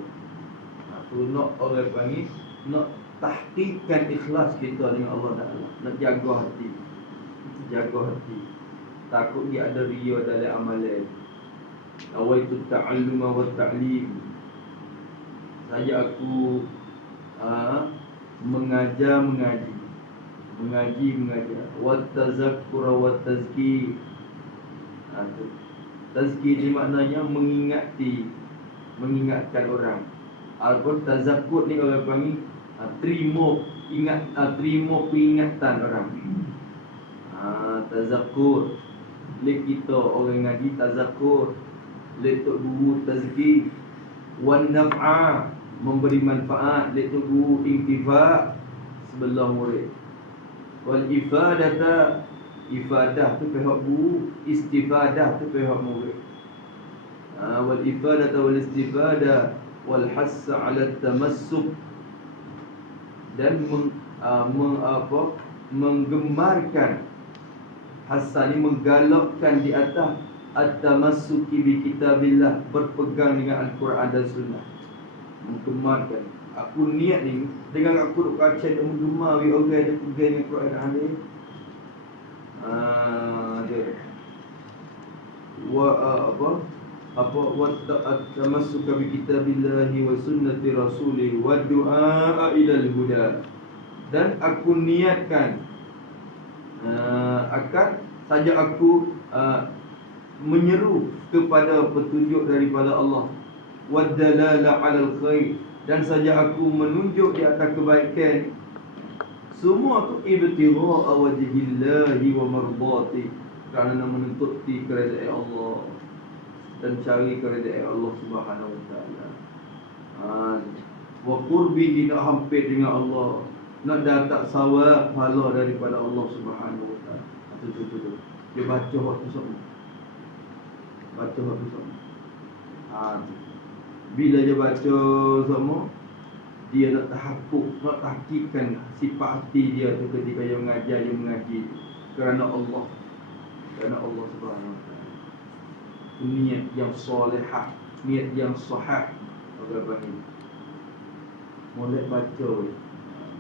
Tu nak orang panggil, nak tahqiqkan ikhlas kita dengan Allah Ta'ala. Nak jaga hati. Takut dia ada ria dalam amalan. Awaitu ta'allum wa ta'lim. Saja aku mengajar. Wa tazakkur wa tazkir. Tazkir ni maknanya mengingatkan orang. Ataupun tazakkur ni orang panggil terima peringatan orang. Tazakkur. Lek kita orang ngaji tazakkur. Lek tok guru tazkir. Wan naf'a, memberi manfaat. Lek tok guru intifa' sebelah murid. Wal ifadata, ifadah tu pihak guru, istifadah tu pihak murid. Wal ifadata wal istifadah wal hassa 'ala tamassuk, dan menggemarkan. Hassa ni menggalakkan di atas at-tamassuki bi kitabillah, berpegang dengan Al-Quran dan Sunnah. Menggemarkan. Aku niat ni dengan aku duk baca dan menggemar orang dia pegang dengan Quran dan hadis. Dia wa at-tamassuka bi kitabillah wa sunnati rasulih wa du'a ila al-huda. Dan aku niatkan akan saja aku menyeru kepada petunjuk daripada Allah, wadalala 'alal khair, dan saja aku menunjuk di atas kebaikan. Semua tu ibtigha wajhillahi wa mardati, kerana menutupi keridaan Allah dan cari keridaan Allah Subhanahu Wa Taala. Wa qurbihi, nak hampir dengan Allah, nak dapat sawab pahala daripada Allah Subhanahu Wa Taala. Tu. Dia baca waktu semua. Bila dia baca semua, dia nak tahakkuk, nak tahqiqkan sifat hati dia tu ketika dia mengajar, dia mengaji kerana Allah, kerana Allah Subhanahu Wa Taala. Niat yang solehah, niat yang sahih. Apa ni? Molek baca,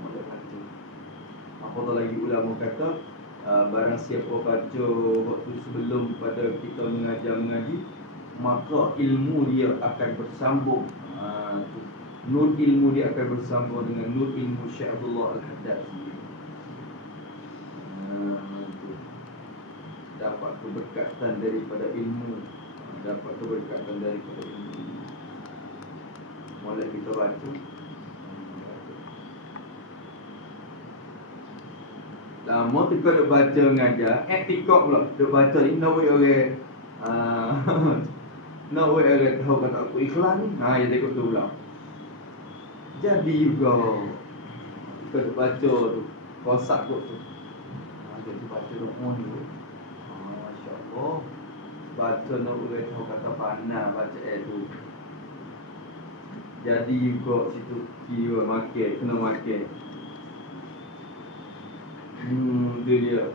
molek baca. Apa lagi ulama kata, barang siapa baca waktu sebelum pada kita mengajar mengaji, maka ilmu dia akan bersambung. Nur ilmu dia akan bersambung dengan nur ilmu Syekh Abdullah Al-Haddad. Dapat keberkatan daripada ilmu, dapat keberkatan daripada ilmu. Mulai kita baca, lama tu kau duk baca mengajar, TikTok pula duk baca ni, nak buat orang nak buat orang tahu kata aku ikhlas ni. Dia tengok tu pula. Jadi juga kau duk baca tu, kosak kot tu. Jadi baca duk on tu. Masya Allah. Baca nak orang tahu kata panah baca tu. Jadi juga situ kira makan, kena makan. Itu dia.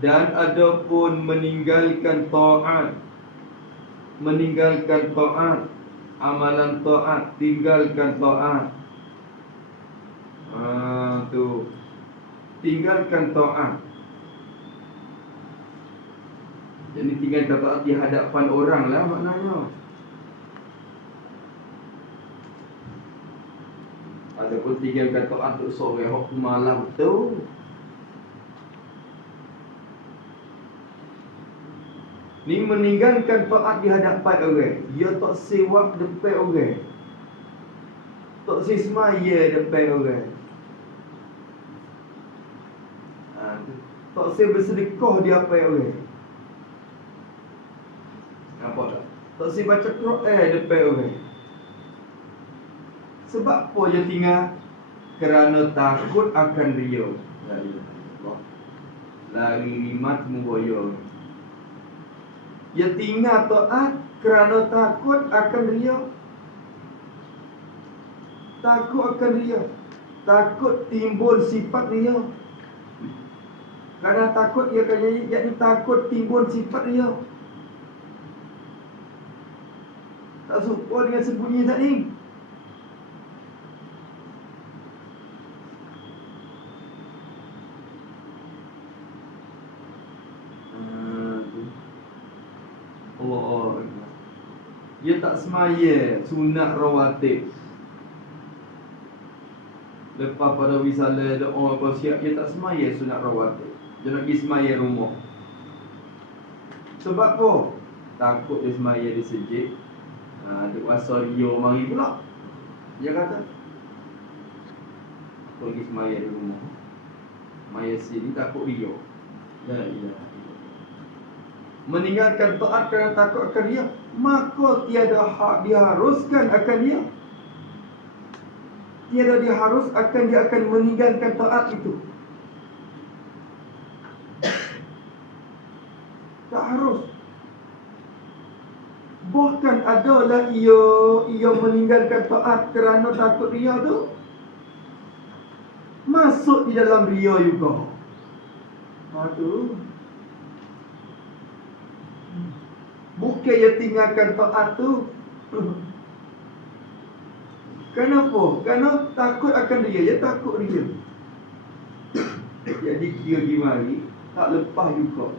Dan ada pun meninggalkan taat, meninggalkan taat, amalan taat, tinggalkan taat. Tu tinggalkan taat. Jadi tinggalkan taat di hadapan orang lah maknanya. Ataupun tinggalkan taat untuk sore waktu malam tu. Ni meninggalkan taat di hadapan orang. Dia tak sewak depan orang, tak semaya depan orang, tak bersedekah di hadapan orang. Nampak tak? Tak baca Quran depan orang. Sebab apa dia tinggal? Kerana takut akan ria. Lari rimat muboyo. Dia tinggal taat kerana takut akan ria. Takut akan ria. Takut timbul sifat ria. Kerana takut dia akan jadi takut timbul sifat ria. Tak suka dengan sembunyi tadi. Dia tak semaya sunat rawatib. Lepas pada misalnya ada orang bersiap, dia tak semaya sunat rawatib. Dia nak pergi semaya rumah. Sebab apa? Takut dia semaya di sejid. Ada kuasa ria mari pula. Dia kata pergi semaya di rumah, semaya sini takut ria. La ilaha. Meninggalkan taat kerana takut akan dia, maka tiada hak diharuskan akan dia. Tiada diharus akan dia akan meninggalkan taat itu. Tak harus. Bahkan adalah ia meninggalkan taat kerana takut ria tu, masuk di dalam ria juga. Aduh. Bukan dia tinggalkan taat tu. Kenapa? Kerana takut akan dia. Dia takut dia. Jadi kira gimana tak lepas juga.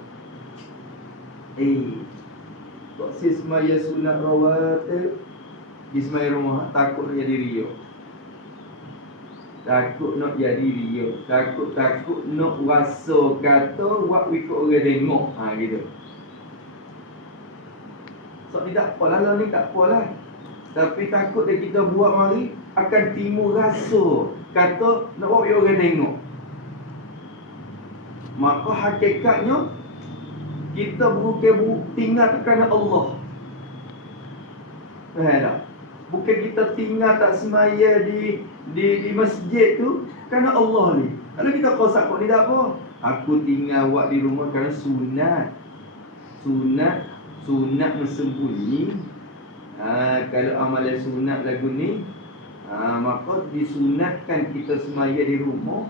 Tak semaya sunat rawatib di semaya rumah, takut nak jadi ria. Takut nak jadi ria. Takut nak rasa kata buat ikut orang tengok. Gitu. So tidak apalah lah ni, tak apalah. Tapi takut dia kita buat mari akan timbul rasa kata nak buat biar orang tengok. Maka hakikatnya kita bukan tinggal kerana Allah. Faham tak? Bukan kita tinggal tak semaya di masjid tu kerana Allah ni. Kalau kita kosak kok ni tak apa. Aku tinggal buat di rumah kerana sunat. Sunat bersembunyi. Kalau amalan sunat lagu ni, Maka disunatkan kita semaya di rumah.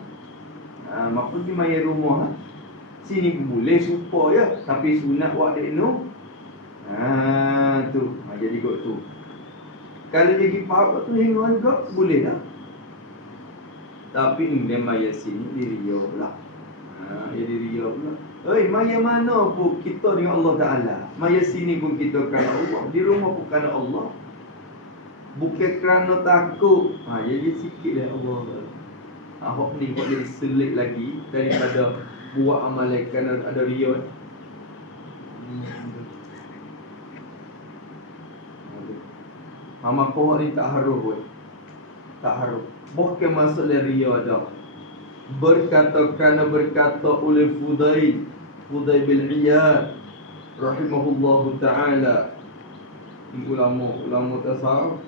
Maka semaya rumah sini pun boleh supaya, tapi sunat buat dek no. Tu. Jadi kot tu. Kalau dia pergi pahak tu hingga juga boleh dah. Tapi dia maya sini di ria pula. Jadi ria pula. Maya mana pun kita dengan Allah Ta'ala. Maya sini pun kita kerana Allah. Di rumah pun kerana Allah. Bukan kerana takut. Jadi sikit lah Allah. Ahok ni kok jadi selit lagi daripada buat amalan kerana ada ria. Maka orang ni tak harus pun. Tak harus. Bukan masuk dari ria dah. Kerana berkata oleh Fudail bin Iyad rahimahullahu ta'ala. Ini ulama tasawuf.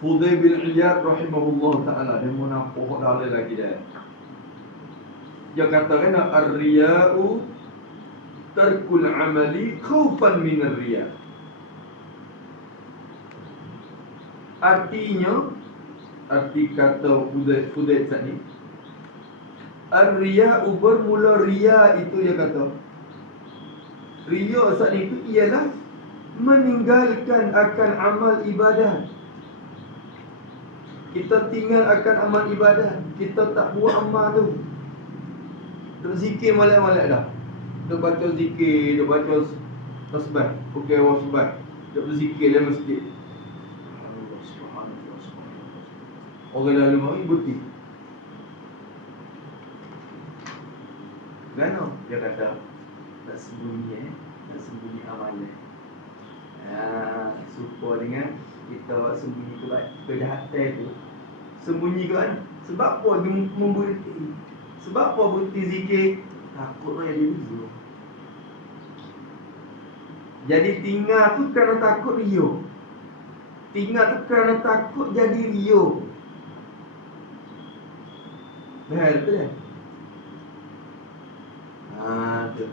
Fudail bin Iyad rahimahullahu ta'ala. Dia menampak dah lagi dah. Dia kata kena ar-riya'u tarkul amali khaufan min ar-riya'. Arti kata Fudail saat ni, ar-riya'u bermula riya itu dia kata. Riya saat itu ialah meninggalkan akan amal ibadah. Kita tinggal akan amal ibadah. Kita tak buat amal tu. Duk zikir malak-malak dah. Duk baca zikir, duk baca tasbih, pakai wasbih, duk berzikir dalam masjid. Orang dalam mari bukti. Gano dia kata tak sembunyi sembunyi amalan. Supaya dengan kita sembunyi kejahatan tu. Sembunyi kan? Sebab apa dia membukti? Sebab apa bukti zikir? Takut orang jadi ria. Jadi tinggal tu kerana takut ria. Tinggal tu kerana takut jadi ria. Betul tak? Tu.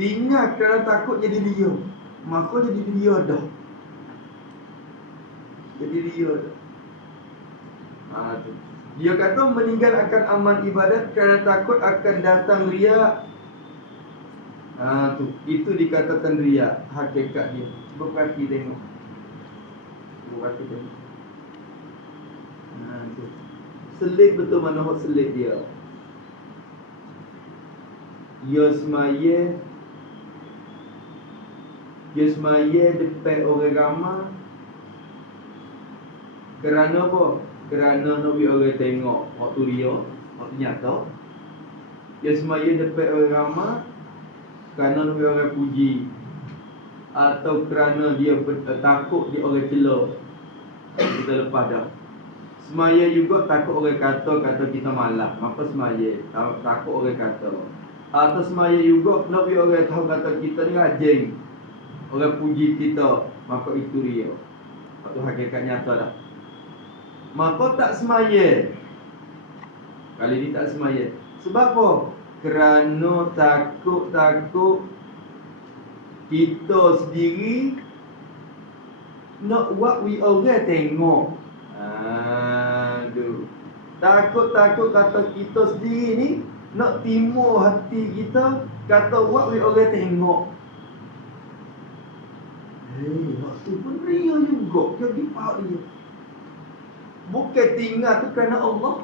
Tinggal kerana takut jadi ria. Maka jadi ria dah. Jadi ria dah. Tu. Dia kata meninggalkan amal ibadat kerana takut akan datang ria. Tu. Itu dikatakan ria. Hakikat dia. Berperhati tengok. Berperhati tengok. Tu. Selit betul mana hak selit dia. Dia semaya depan orang ramai. Kerana apa? Kerana nak biar orang tengok waktu dia, waktu nyata. Dia semaya depan orang ramai kerana nak biar orang puji, atau kerana dia takut dia orang cela. Kita lepas dah. Semaya juga takut orang kata kita malas. Maka semaya takut orang kata. Atau semaya juga nak biar orang tahu kata kita ni rajin. Orang puji kita. Maka itu ria. Itu hakikat nyata dah. Maka tak semaya. Kali ni tak semaya. Sebab apa? Kerana takut kita sendiri nak buat orang tengok. Takut kata kita sendiri ni nak timur hati kita, kata buat orang tengok. Waktu pun ria juga. Jadi pahak dia. Bukan tinggal tu kerana Allah.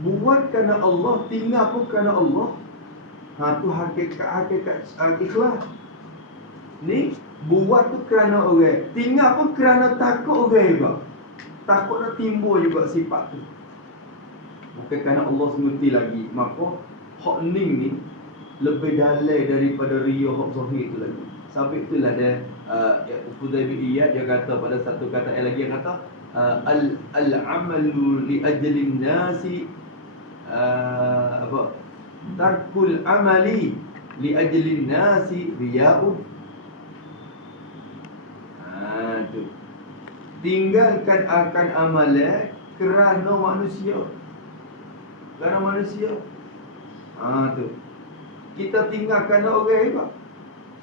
Buat kerana Allah, tinggal pun kerana Allah. Tu hakikat ikhlas. Ni buat tu kerana orang, tinggal pun kerana takut orang juga. Takut nak timbul juga sifat tu. Bukan kerana Allah semesti lagi. Maka hak ni lebih dalam daripada ria hak zahir tu lagi. Sebab itulah dia Fudail bin Iyad dia kata pada satu kata lagi, dia kata al-amalu li ajlin nasi tarkul amali li ajlin nasi riya'un. Tu. Tinggalkan akan amalan kerana manusia. Kerana manusia. Tu. Kita tinggalkan orang juga.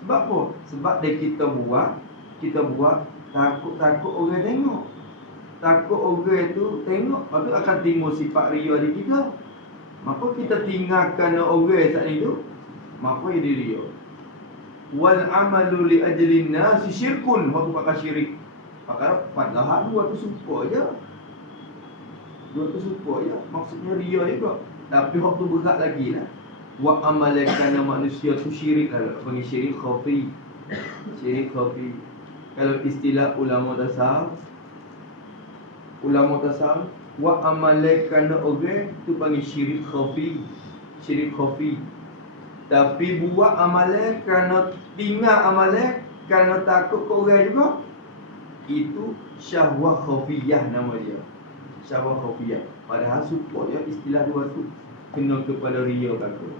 Sebab apa? Sebab dia kita buat Takut orang tengok. Takut orang tu tengok, lepas tu akan timbul sifat ria di kita. Maka kita tinggalkan orang saat itu, maka jadi ria. Wal amalu li ajlin nasi syirkun. Waktu pakai syirik. Pakai padahal dua tu suka je. Dua tu suka je. Maksudnya ria juga. Tapi waktu berat lagi lah. Wa amalkan manusia tu syirik lah. Panggil syirik khafi. Syirik khafi. Kalau istilah ulama tasawuf, wa amalkan orang tu panggil syirik khafi. Syirik khafi. Tapi buat amalan kerana tinggal amalan kerana takut ke orang juga, itu syahwah khafiyah nama dia. Syahwah khafiyah. Padahal supaya istilah dua tu kena kepada ria takut.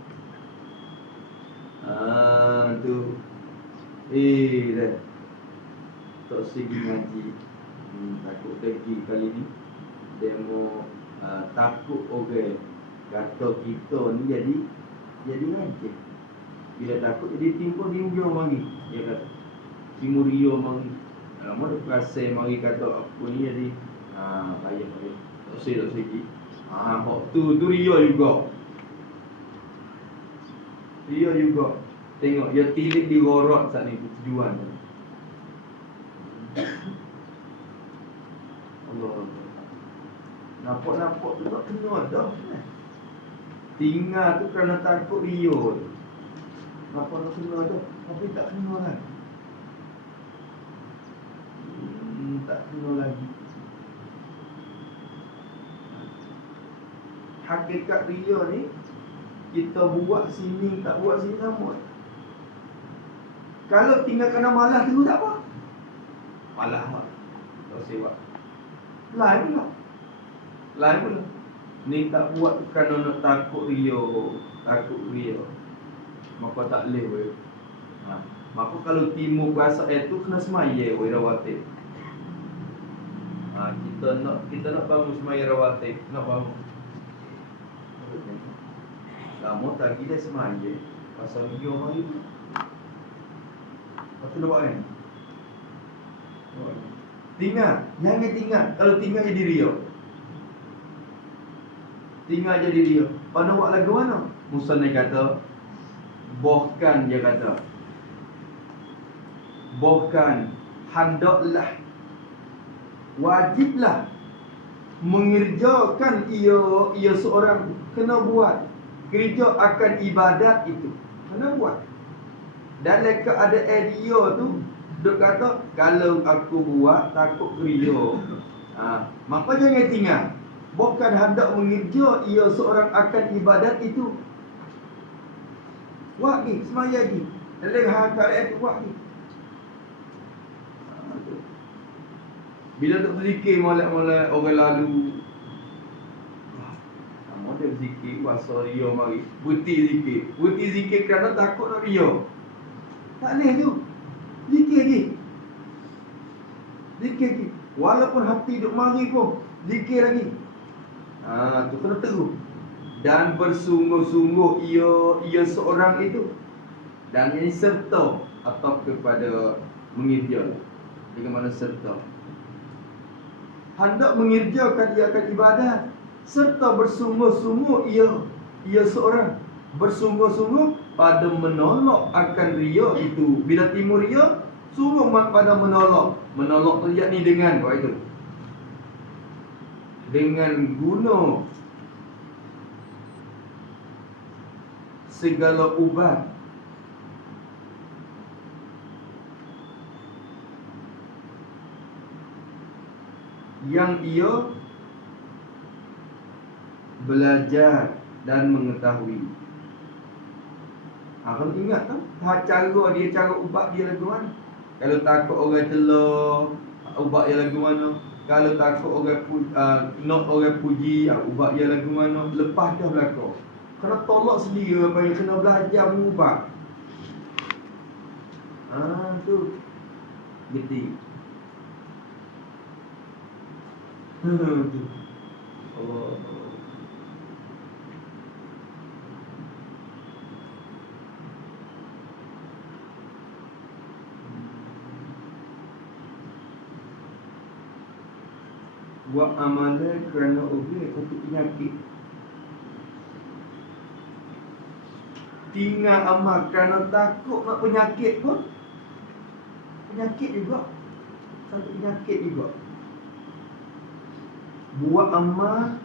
Tu dah tak segi ngaji. Takut lagi kali ni demo takut orang kata kita ni jadi ngaji. Bila takut jadi timbul dia mari. Dia kata timur ria mari. Lama dah perasai mari kata apa ni jadi payah. Tak segi. Hak tu ria juga. Ria juga. Tengok dia tilik di gorot saat ni tujuan. Allah. Nampak tu tak kena dah. Tinggal tu kerana takut ria. Nampak tak kena dah. Tapi tak kena lah. Tak kena lagi. Hakikat ria ni, kita buat sini tak buat sini sama. Kalau tinggal kena malas tu tak apa. Malas lah. Tak sewa. Lain pula. Ni tak buat kerana nak takut ria. Maka tak boleh weh. Maka kalau timur kuasa itu kena semaya weh rawatib. Kita nak bangun semaya rawatib. Nak bangun. Lama tadi dah semaya. Pasal dia mari. Lepas tu nak buat kan? Jangan tinggal. Kalau tinggal jadi ria. Tinggal jadi ria. Pada buat lagu mana? Musa ni kata, bahkan dia kata, bahkan hendaklah, wajiblah mengerjakan ia seorang kena buat kerja akan ibadat itu. Kena buat. Dalam keadaan dia tu dia kata, kalau aku buat takut ria. Maka jangan tinggal. Bukan hendak mengerja ia seorang akan ibadat itu. Buat ni, semaya ni. Dalam keadaan tu buat ni. Bila tak berzikir molek-molek orang lalu. Kamu dah berzikir kuasa ria mari. Berhenti zikir kerana takut nak ria. Tak boleh tu. Zikir lagi. Walaupun hati duk mari pun zikir lagi. Tu kena terus. Dan bersungguh-sungguh ia seorang itu. Dan ini serta atau kepada mengerja. Dengan mana serta. Hendak mengerjakan ia akan ibadat. Serta bersungguh-sungguh ia seorang. Bersungguh-sungguh pada menolak akan ria itu. Bila timur ria, sungguh pada menolak. Menolak tu yakni dengan apa itu? Dengan guna segala ubat yang ia belajar dan mengetahui. Kalau ingat tu, cara ubat dia lagu mana? Kalau takut orang telur, ubat dia lagu mana? Kalau takut orang nak orang puji, ubat dia lagu mana? Lepas dah belakang. Kena tolak sendiri apa yang kena belajar mengubah. Tu. Geti. Allah. Buat amalan kerana objek untuk penyakit. Tinggal amal kerana takut nak penyakit pun penyakit juga. Satu penyakit juga. Buat amal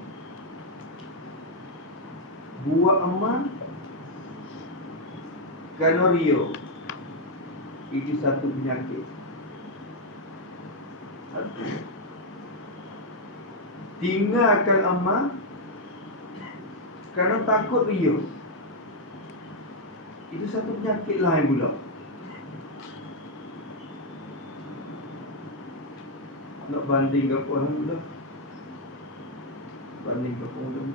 kerana ria, itu satu penyakit. Satu. Tinggalkan amal kerana takut ria, itu satu penyakit lain pula. Nak banding ke orang pula? Banding ke orang?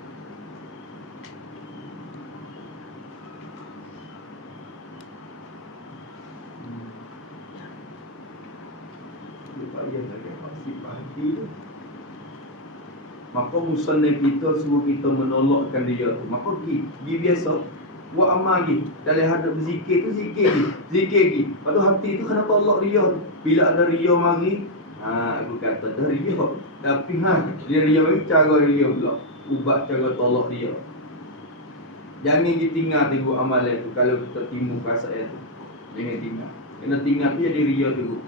Payah lagi pasti pagi tu. Maka musannif kita suruh kita menolakkan dia tu. Maka pergi biasa buat amal lagi. Dalam hadap berzikir tu zikir lagi. Lepas tu hati tu kena tolak dia tu. Bila ada ria mari, aku kata dah ria. Tapi dia ria mari cara ria pula. Ubat cara tolak dia. Jangan kita tinggal tengok amalan tu kalau kita timbul perasaan tu. Jangan tinggal. Kena tinggal tu jadi ria tu.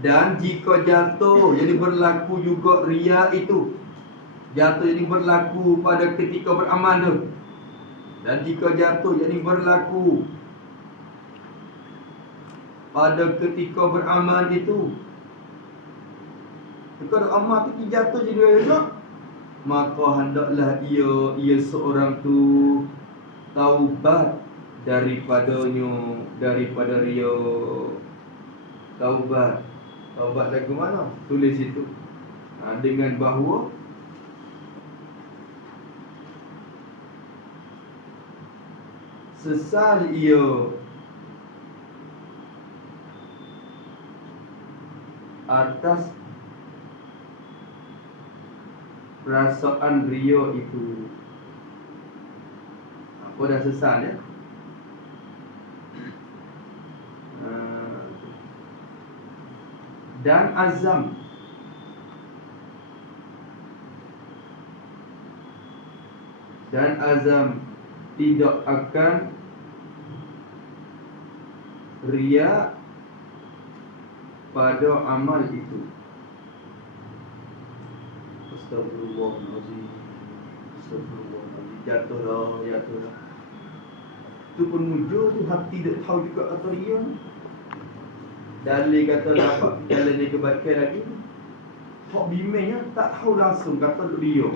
Dan jika jatuh jadi berlaku juga ria itu, jatuh jadi berlaku pada ketika beramal tu. Dan jika jatuh jadi berlaku pada ketika beramal itu, ketika amal tu jatuh jadi ria, maka hendaklah ia seorang tu taubat daripada ria. Taubat lagu mana? Tulis itu. Dengan bahawa sesal ia atas perasaan ria itu. Apa dah sesal ya? Dan azam tidak akan ria pada amal itu. Astagfirullahaladzim. Jatuhlah. Itu pun mujur tu hati tak tahu juga kata ria. Dalil kata dapat jalan dia kebaikan lagi. Hak bimbingnya tak tahu langsung kata dia.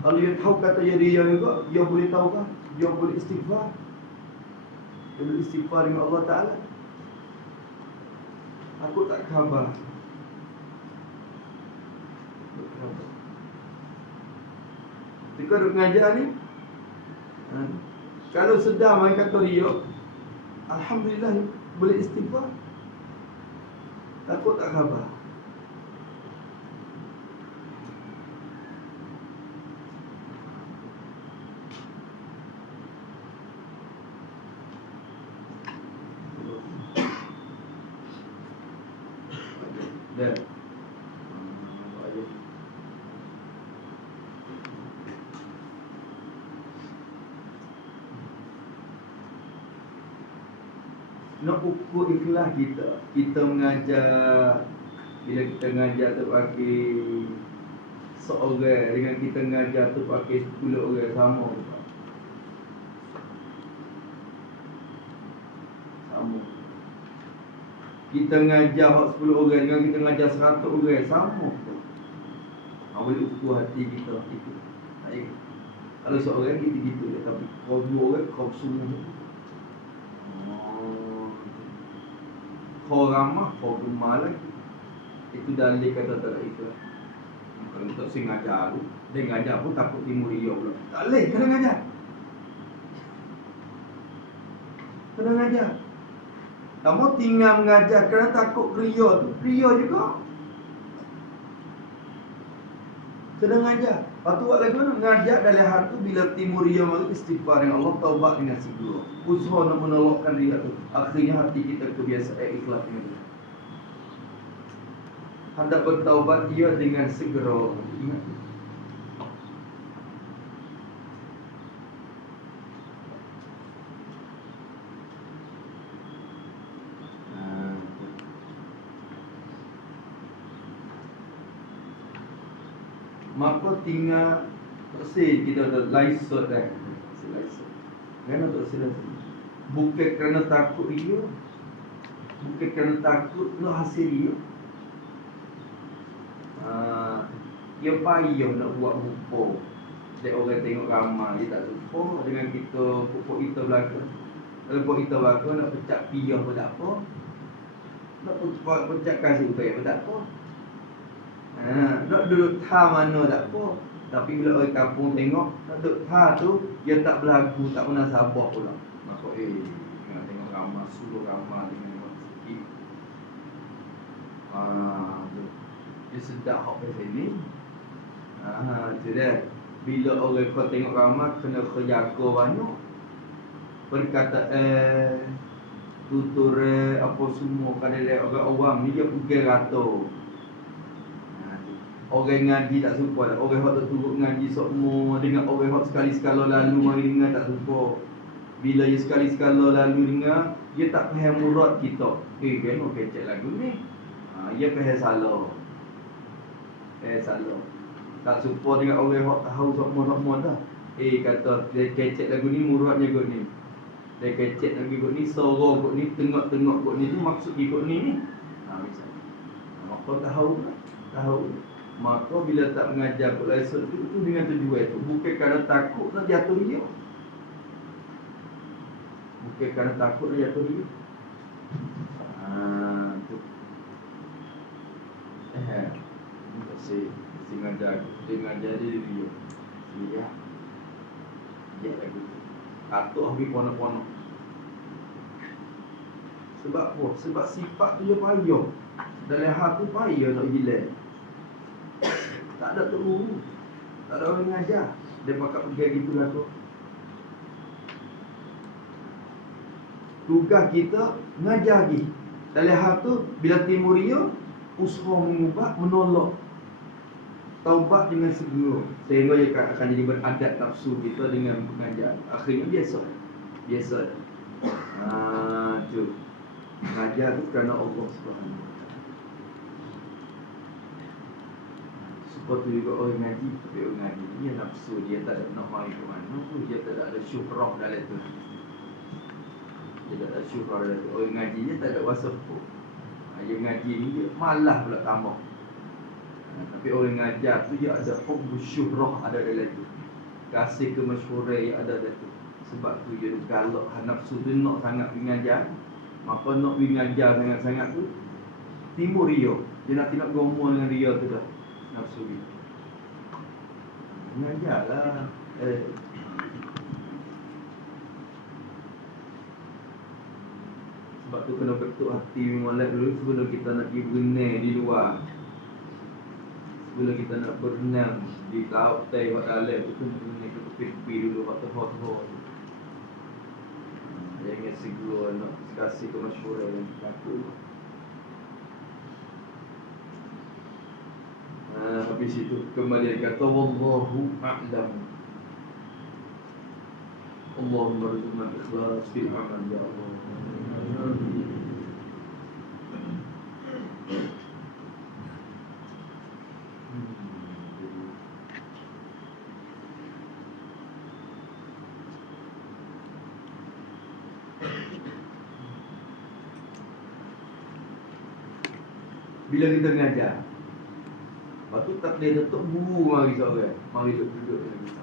Kalau dia tahu kata dia juga, dia boleh tahu kan? Dia boleh istighfar. Dia boleh istighfar dengan Allah Ta'ala. Aku tak khabar. Ketika duk mengajar ni, kalau sedar main kata dia, alhamdulillah boleh istighfar. Takut tak khabar. Dan nak ukur ikhlas kita. Kita mengajar, bila kita mengajar tu pakai seorang dengan kita mengajar tu pakai 10 orang sama. Kita mengajar 10 orang dengan kita mengajar 100 orang sama. Boleh ukur hati kita itu. Baik. Kalau seorang gitu tapi kau 2 orang kau semua. Kau ramah, kau gemar lagi. Itu dalil kata tak ikhlas. Kalau untuk si ngajar tu, dia ngajar pun takut timur ria pula. Tak boleh, kena ngajar. Kena ngajar. Kamu tinggal mengajar kerana takut ria tu. Ria juga. Kena ngajar. Lepas tu buat lagi mana? Mengajar dalam hati bila timur ria malu istighfar dengan Allah, taubat dengan segera. Usaha nak menolakkan ria tu. Akhirnya hati kita kebiasaan ikhlas dengan dia. hendak bertaubat dia dengan segera. Ingat. Maka tinggal si kita dah laisot dah. Laisot. Kenapa tak sila? Bukan kerana takut dia. Bukan kerana takut nak hasil dia. Dia payah nak buat rupa. Dia orang tengok ramai, dia tak suka dengan kita pupuk kita belakang. Kalau pupuk kita belakang nak pecah piyah pun tak apa. Nak pecah kasih upaya pun tak apa. Nak duduk tha mana tak apa. Tapi bila orang kampung tengok, nak duduk tha tu, dia tak berlagu, tak pernah sabar pula. Maka nak tengok ramai, suruh ramai dengan orang sikit. Dia sedap hak pasal ni. Itu dia. Bila orang kau tengok ramai, kena kerjaga banyak. Perkataan, tutur apa semua. Kadang-kadang orang awam ni dia pukul rata. Orang ngaji tak suka lah. Orang yang tak turut ngaji semua dengan orang yang sekali-sekala lalu mari dengar tak suka. Bila dia sekali-sekala lalu dengar, dia tak faham murad kita. Kenapa kecek lagu ni? Dia faham salah. Salah. Tak suka dengan orang yang tahu semua dah. Kata dia kecek lagu ni muradnya kot ni. Dia kecek lagu kot ni, sorok kot ni, tengok-tengok kot ni tu maksud dia kot ni. Misalnya. Maka tahu. Maka bila tak mengajar kot laisut tu dengan tujuan tu. Bukan kerana takut nak jatuh dia. Bukan kerana takut nak jatuh dia. Tu. Mesti mengajar dia. Dia lagu. Atuk habis ponok-ponok. Sebab apa? Sebab sifat tu dia payah. Dalam hati payah nak hilang. Tak ada guru. Tak ada orang mengajar. Dia pakat pergi gitulah tu. Tugas kita mengajar lagi. Dalam hal tu bila timur dia usaha mengubah, menolak. Taubat dengan segera. Sehingga dia akan jadi beradat nafsu kita dengan pengajar. Akhirnya biasa. Tu. Mengajar tu kerana Allah Subhanahu. Seperti juga orang ngaji. Tapi orang ngaji dia nafsu, dia tak ada nak mari ke mana tu. Dia tak ada syukrah dalam tu. Dia tak ada syukrah dalam tu. Orang ngaji dia tak ada wasaf pun. Dia ngaji ni dia malah pula tambah. Tapi orang ngajar tu dia ada hubbu syuhrah ada dalam tu. Kasih kemasyhuran yang ada dalam tu. Sebab tu dia galak nafsu tu nak sangat mengajar. Maka nak mengajar sangat-sangat tu timur dia. Dia nak tidak gomol dengan dia tu dah. Nafsu dia. Mengajarlah. Sebab tu kena ketuk hati molek dulu sebelum kita nak pergi berenang di luar. Sebelum kita nak berenang di laut tengok dalam tu kena berenang ke tepi dulu hot-hot. Jangan segera nak kasih kemasyhuran yang berlaku. Habis itu kembali dia kata wallahu a'lam. Allahumma rzuqna ikhlas fil amal ya Allah. Bila kita mengajar, lepas tu tak boleh tutup guru mari seorang. Mari duduk lagi.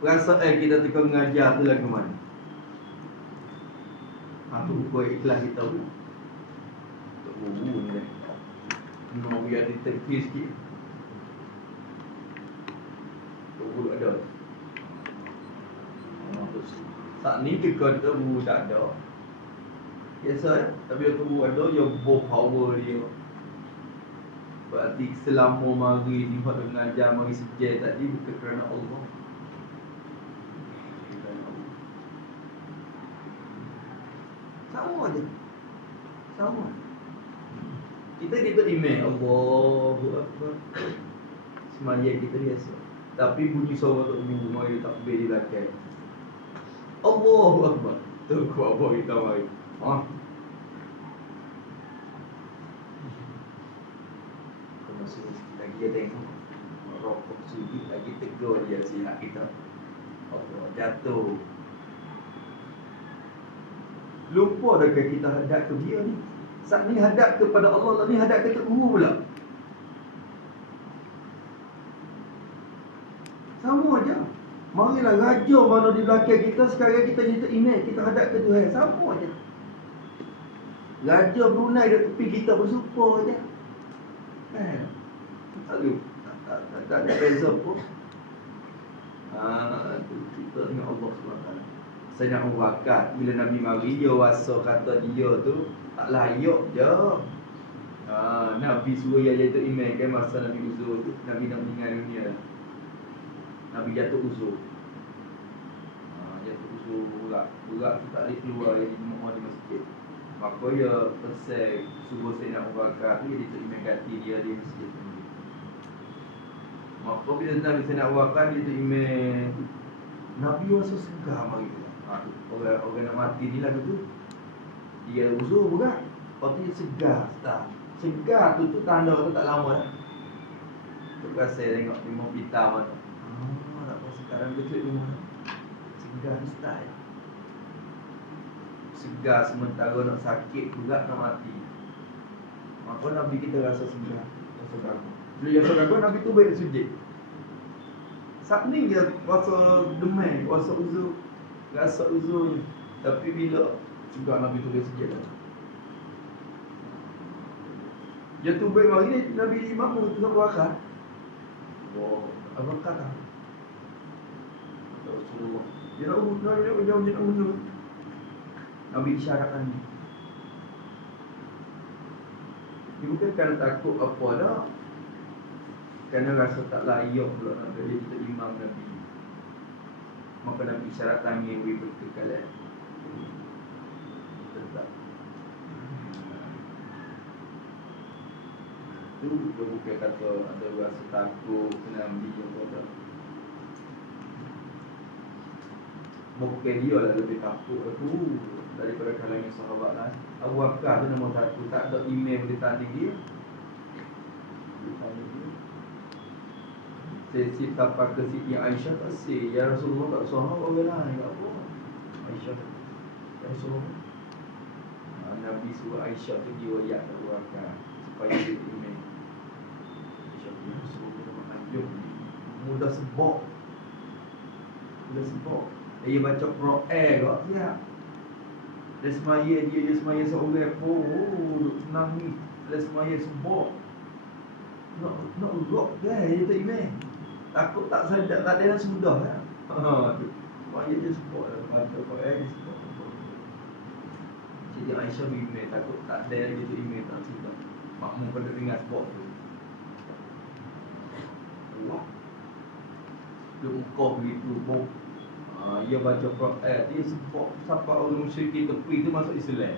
Perasaan kita ketika mengajar tu lah ke mana? Tu buku ikhlas kita tu. Tok guru ni. Nak biar ditekis sikit. Tok guru ada. Saat ni dekat tok guru tak ada. Biasa tapi tok guru ada dia boh power dia. Berarti selama mari ni hak mengajar mari sejak tadi bukan kerana Allah. Sama je. Sama. Kita gitu email Allahu Akbar. Semaya kita biasa. Tapi bunyi suara tu mari takbir di belakang. Allahu Akbar. Tu apa kita mari. Ha. Kalau suruh lagi dia tengok rokok sudi lagi tegur dia sihat kita. Allah jatuh. Lupa dah kita hadap ke dia ni. Saat ni hadap kepada Allah, ni hadap ke guru pula. Sama aja. Marilah raja mana di belakang kita, sekarang kita jadi email, kita hadap ke Tuhan. Sama aja. Raja Brunei dekat tepi kita bersumpah aja. Tak ada beza pun. Kita dengan Allah SWT. Saya nak membakat bila Nabi mari dia wasa kata dia tu tak layak je. Nabi suruh dia jatuh iman kan masa Nabi uzur tu, Nabi nak meninggal dunia. Nabi jatuh uzur. Jatuh uzur berat tu tak boleh keluar dari rumah di masjid. Maka dia pesan suruh saya nak membakat tu dia jatuh iman ganti dia di masjid. Maka bila Nabi saya nak membakat dia jatuh iman, Nabi rasa segar mari tu. Orang nak mati ni lah tu. Dia uzur berat. Lepas tu dia segar. Segar tu tanda tu tak lama dah. Lepas saya tengok rumah pita mana. Tak apa sekarang betul rumah. Segar ni style. Segar sementara nak sakit berat nak mati. Maka Nabi kita rasa segar. Rasa gagal. Bila rasa gagal Nabi tu baik sujud. Saat ni dia rasa demai, rasa uzur. Rasa uzurnya. Tapi bila juga Nabi tulis sujud dah. Dia tu baik mari ni Nabi imam tu nak wakar. Apa kata? Rasulullah. Dia nak mundur. Nabi isyaratkan ni. Dia bukan kerana takut apa dah. Kerana rasa tak layak pula nak jadi imam Nabi. Maka Nabi isyarat tangan beri berkekalan. Tetap. Itu dia bukan kata ada rasa takut kena Nabi yang kata. Bukan dia lah lebih takut aku daripada kalangan sahabat lah. Abu Bakar tu nombor satu, tak ada email boleh tanding dia. Sesi tapak ke Siti Aisyah tak say, ya Rasulullah tak suara orang lain, tak apa. Aisyah, ya Rasulullah. Nabi suruh Aisyah tu diwayat Abu Bakar supaya dia email. Aisyah tu, ya Rasulullah dah menganjur, mudah sebok. Dia baca Quran kok, siap. Dia semaya seorang pun nangis. Dia semaya sebok. Nak urut kan, dia tak email. Takut tak sedap, tak ada yang sudah kan. Semaya je sebok lah, baca Quran dia sebok. Jadi Aisyah email, takut tak ada yang gitu email tak sudah. Makmum pada dengar sebok tu. Wah. Dia muka begitu, bok. Dia baca Quran, dia sebab siapa orang musyrik tepi tu masuk Islam.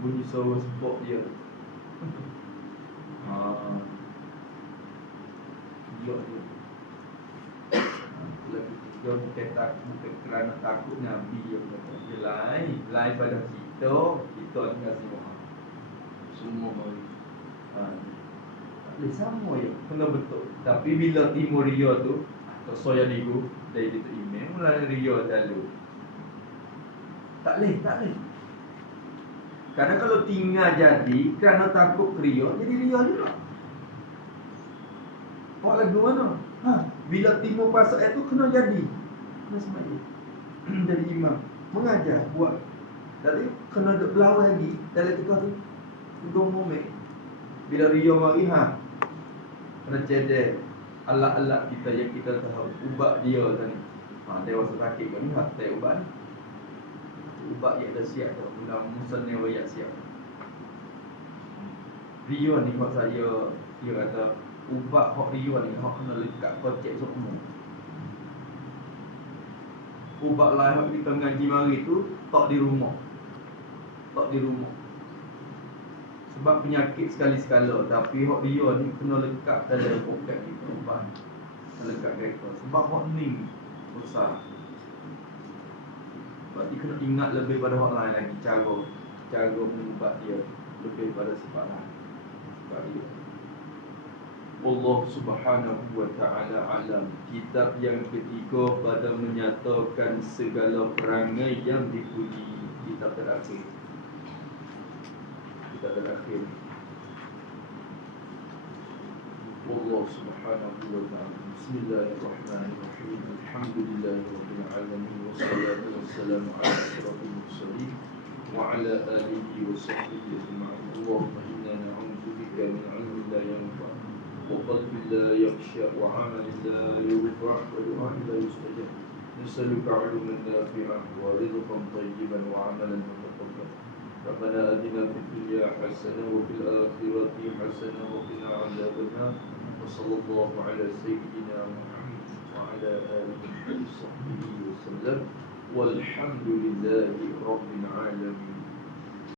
Bunyi suara sebab dia. Dia. Dia bukan takut, bukan kerana takut Nabi dia kata. Dia lain pada kita tinggal semua mari. Tak boleh sama je, kena betul. Tapi bila timur dia tu tak saya digu dari itu email mulai Rio dulu. Tak boleh. Karena kalau tinggal jadi kerana takut Rio, jadi Rio juga. Kau lagu mana? Bila timur pasal itu kena jadi. Kena semaya. Jadi imam, mengajar, buat. Jadi kena duduk belawai lagi dalam tukar tu. Tunggu momen. Bila Rio mari kena cedek alat-alat kita yang kita tahu ubat dia tadi. Dia rasa sakit kan ni tak ubat ni. Ubat yang dah siap dah. Dalam musan yang banyak siap. Rio ni mak saya dia kata ubat hok Rio ni hok kena lekat kocek semua. Ubat lain hok kita ngaji mari tu tak di rumah. Sebab penyakit sekali-sekala, tapi hak dia ni kena lekat dalam poket kita ubat. Lekat kereta. Sebab hak ni besar. Sebab dia kena ingat lebih pada hak lain lagi. Cara mengubat dia lebih pada sebab lain. Sebab dia Allah subhanahu wa ta'ala alam. Kitab yang ketiga pada menyatakan segala perangai yang dipuji. Kitab terakhir. Allah subhanahu wa ta'ala. Bismillahirrahmanirrahim. Alhamdulillahirabbil alamin wassalatu wassalamu ala asyrafil mursalin wa ala alihi wa sahbihi ajma'in. Allahumma inna na'udzubika min 'ilmin la yanfa' wa qalbin la yakhsha wa 'amalin la yurfa' wa du'a'in la yustajab. Nas'aluka 'ilman nafi'an wa rizqan thayyiban wa 'amalan mutaqabbalan. ربنا آتنا في الدنيا حسنة وفي الآخرة حسنة وقنا عذاب النار وصلى الله على سيدنا محمد وعلى آله وصحبه وسلم والحمد لله رب العالمين.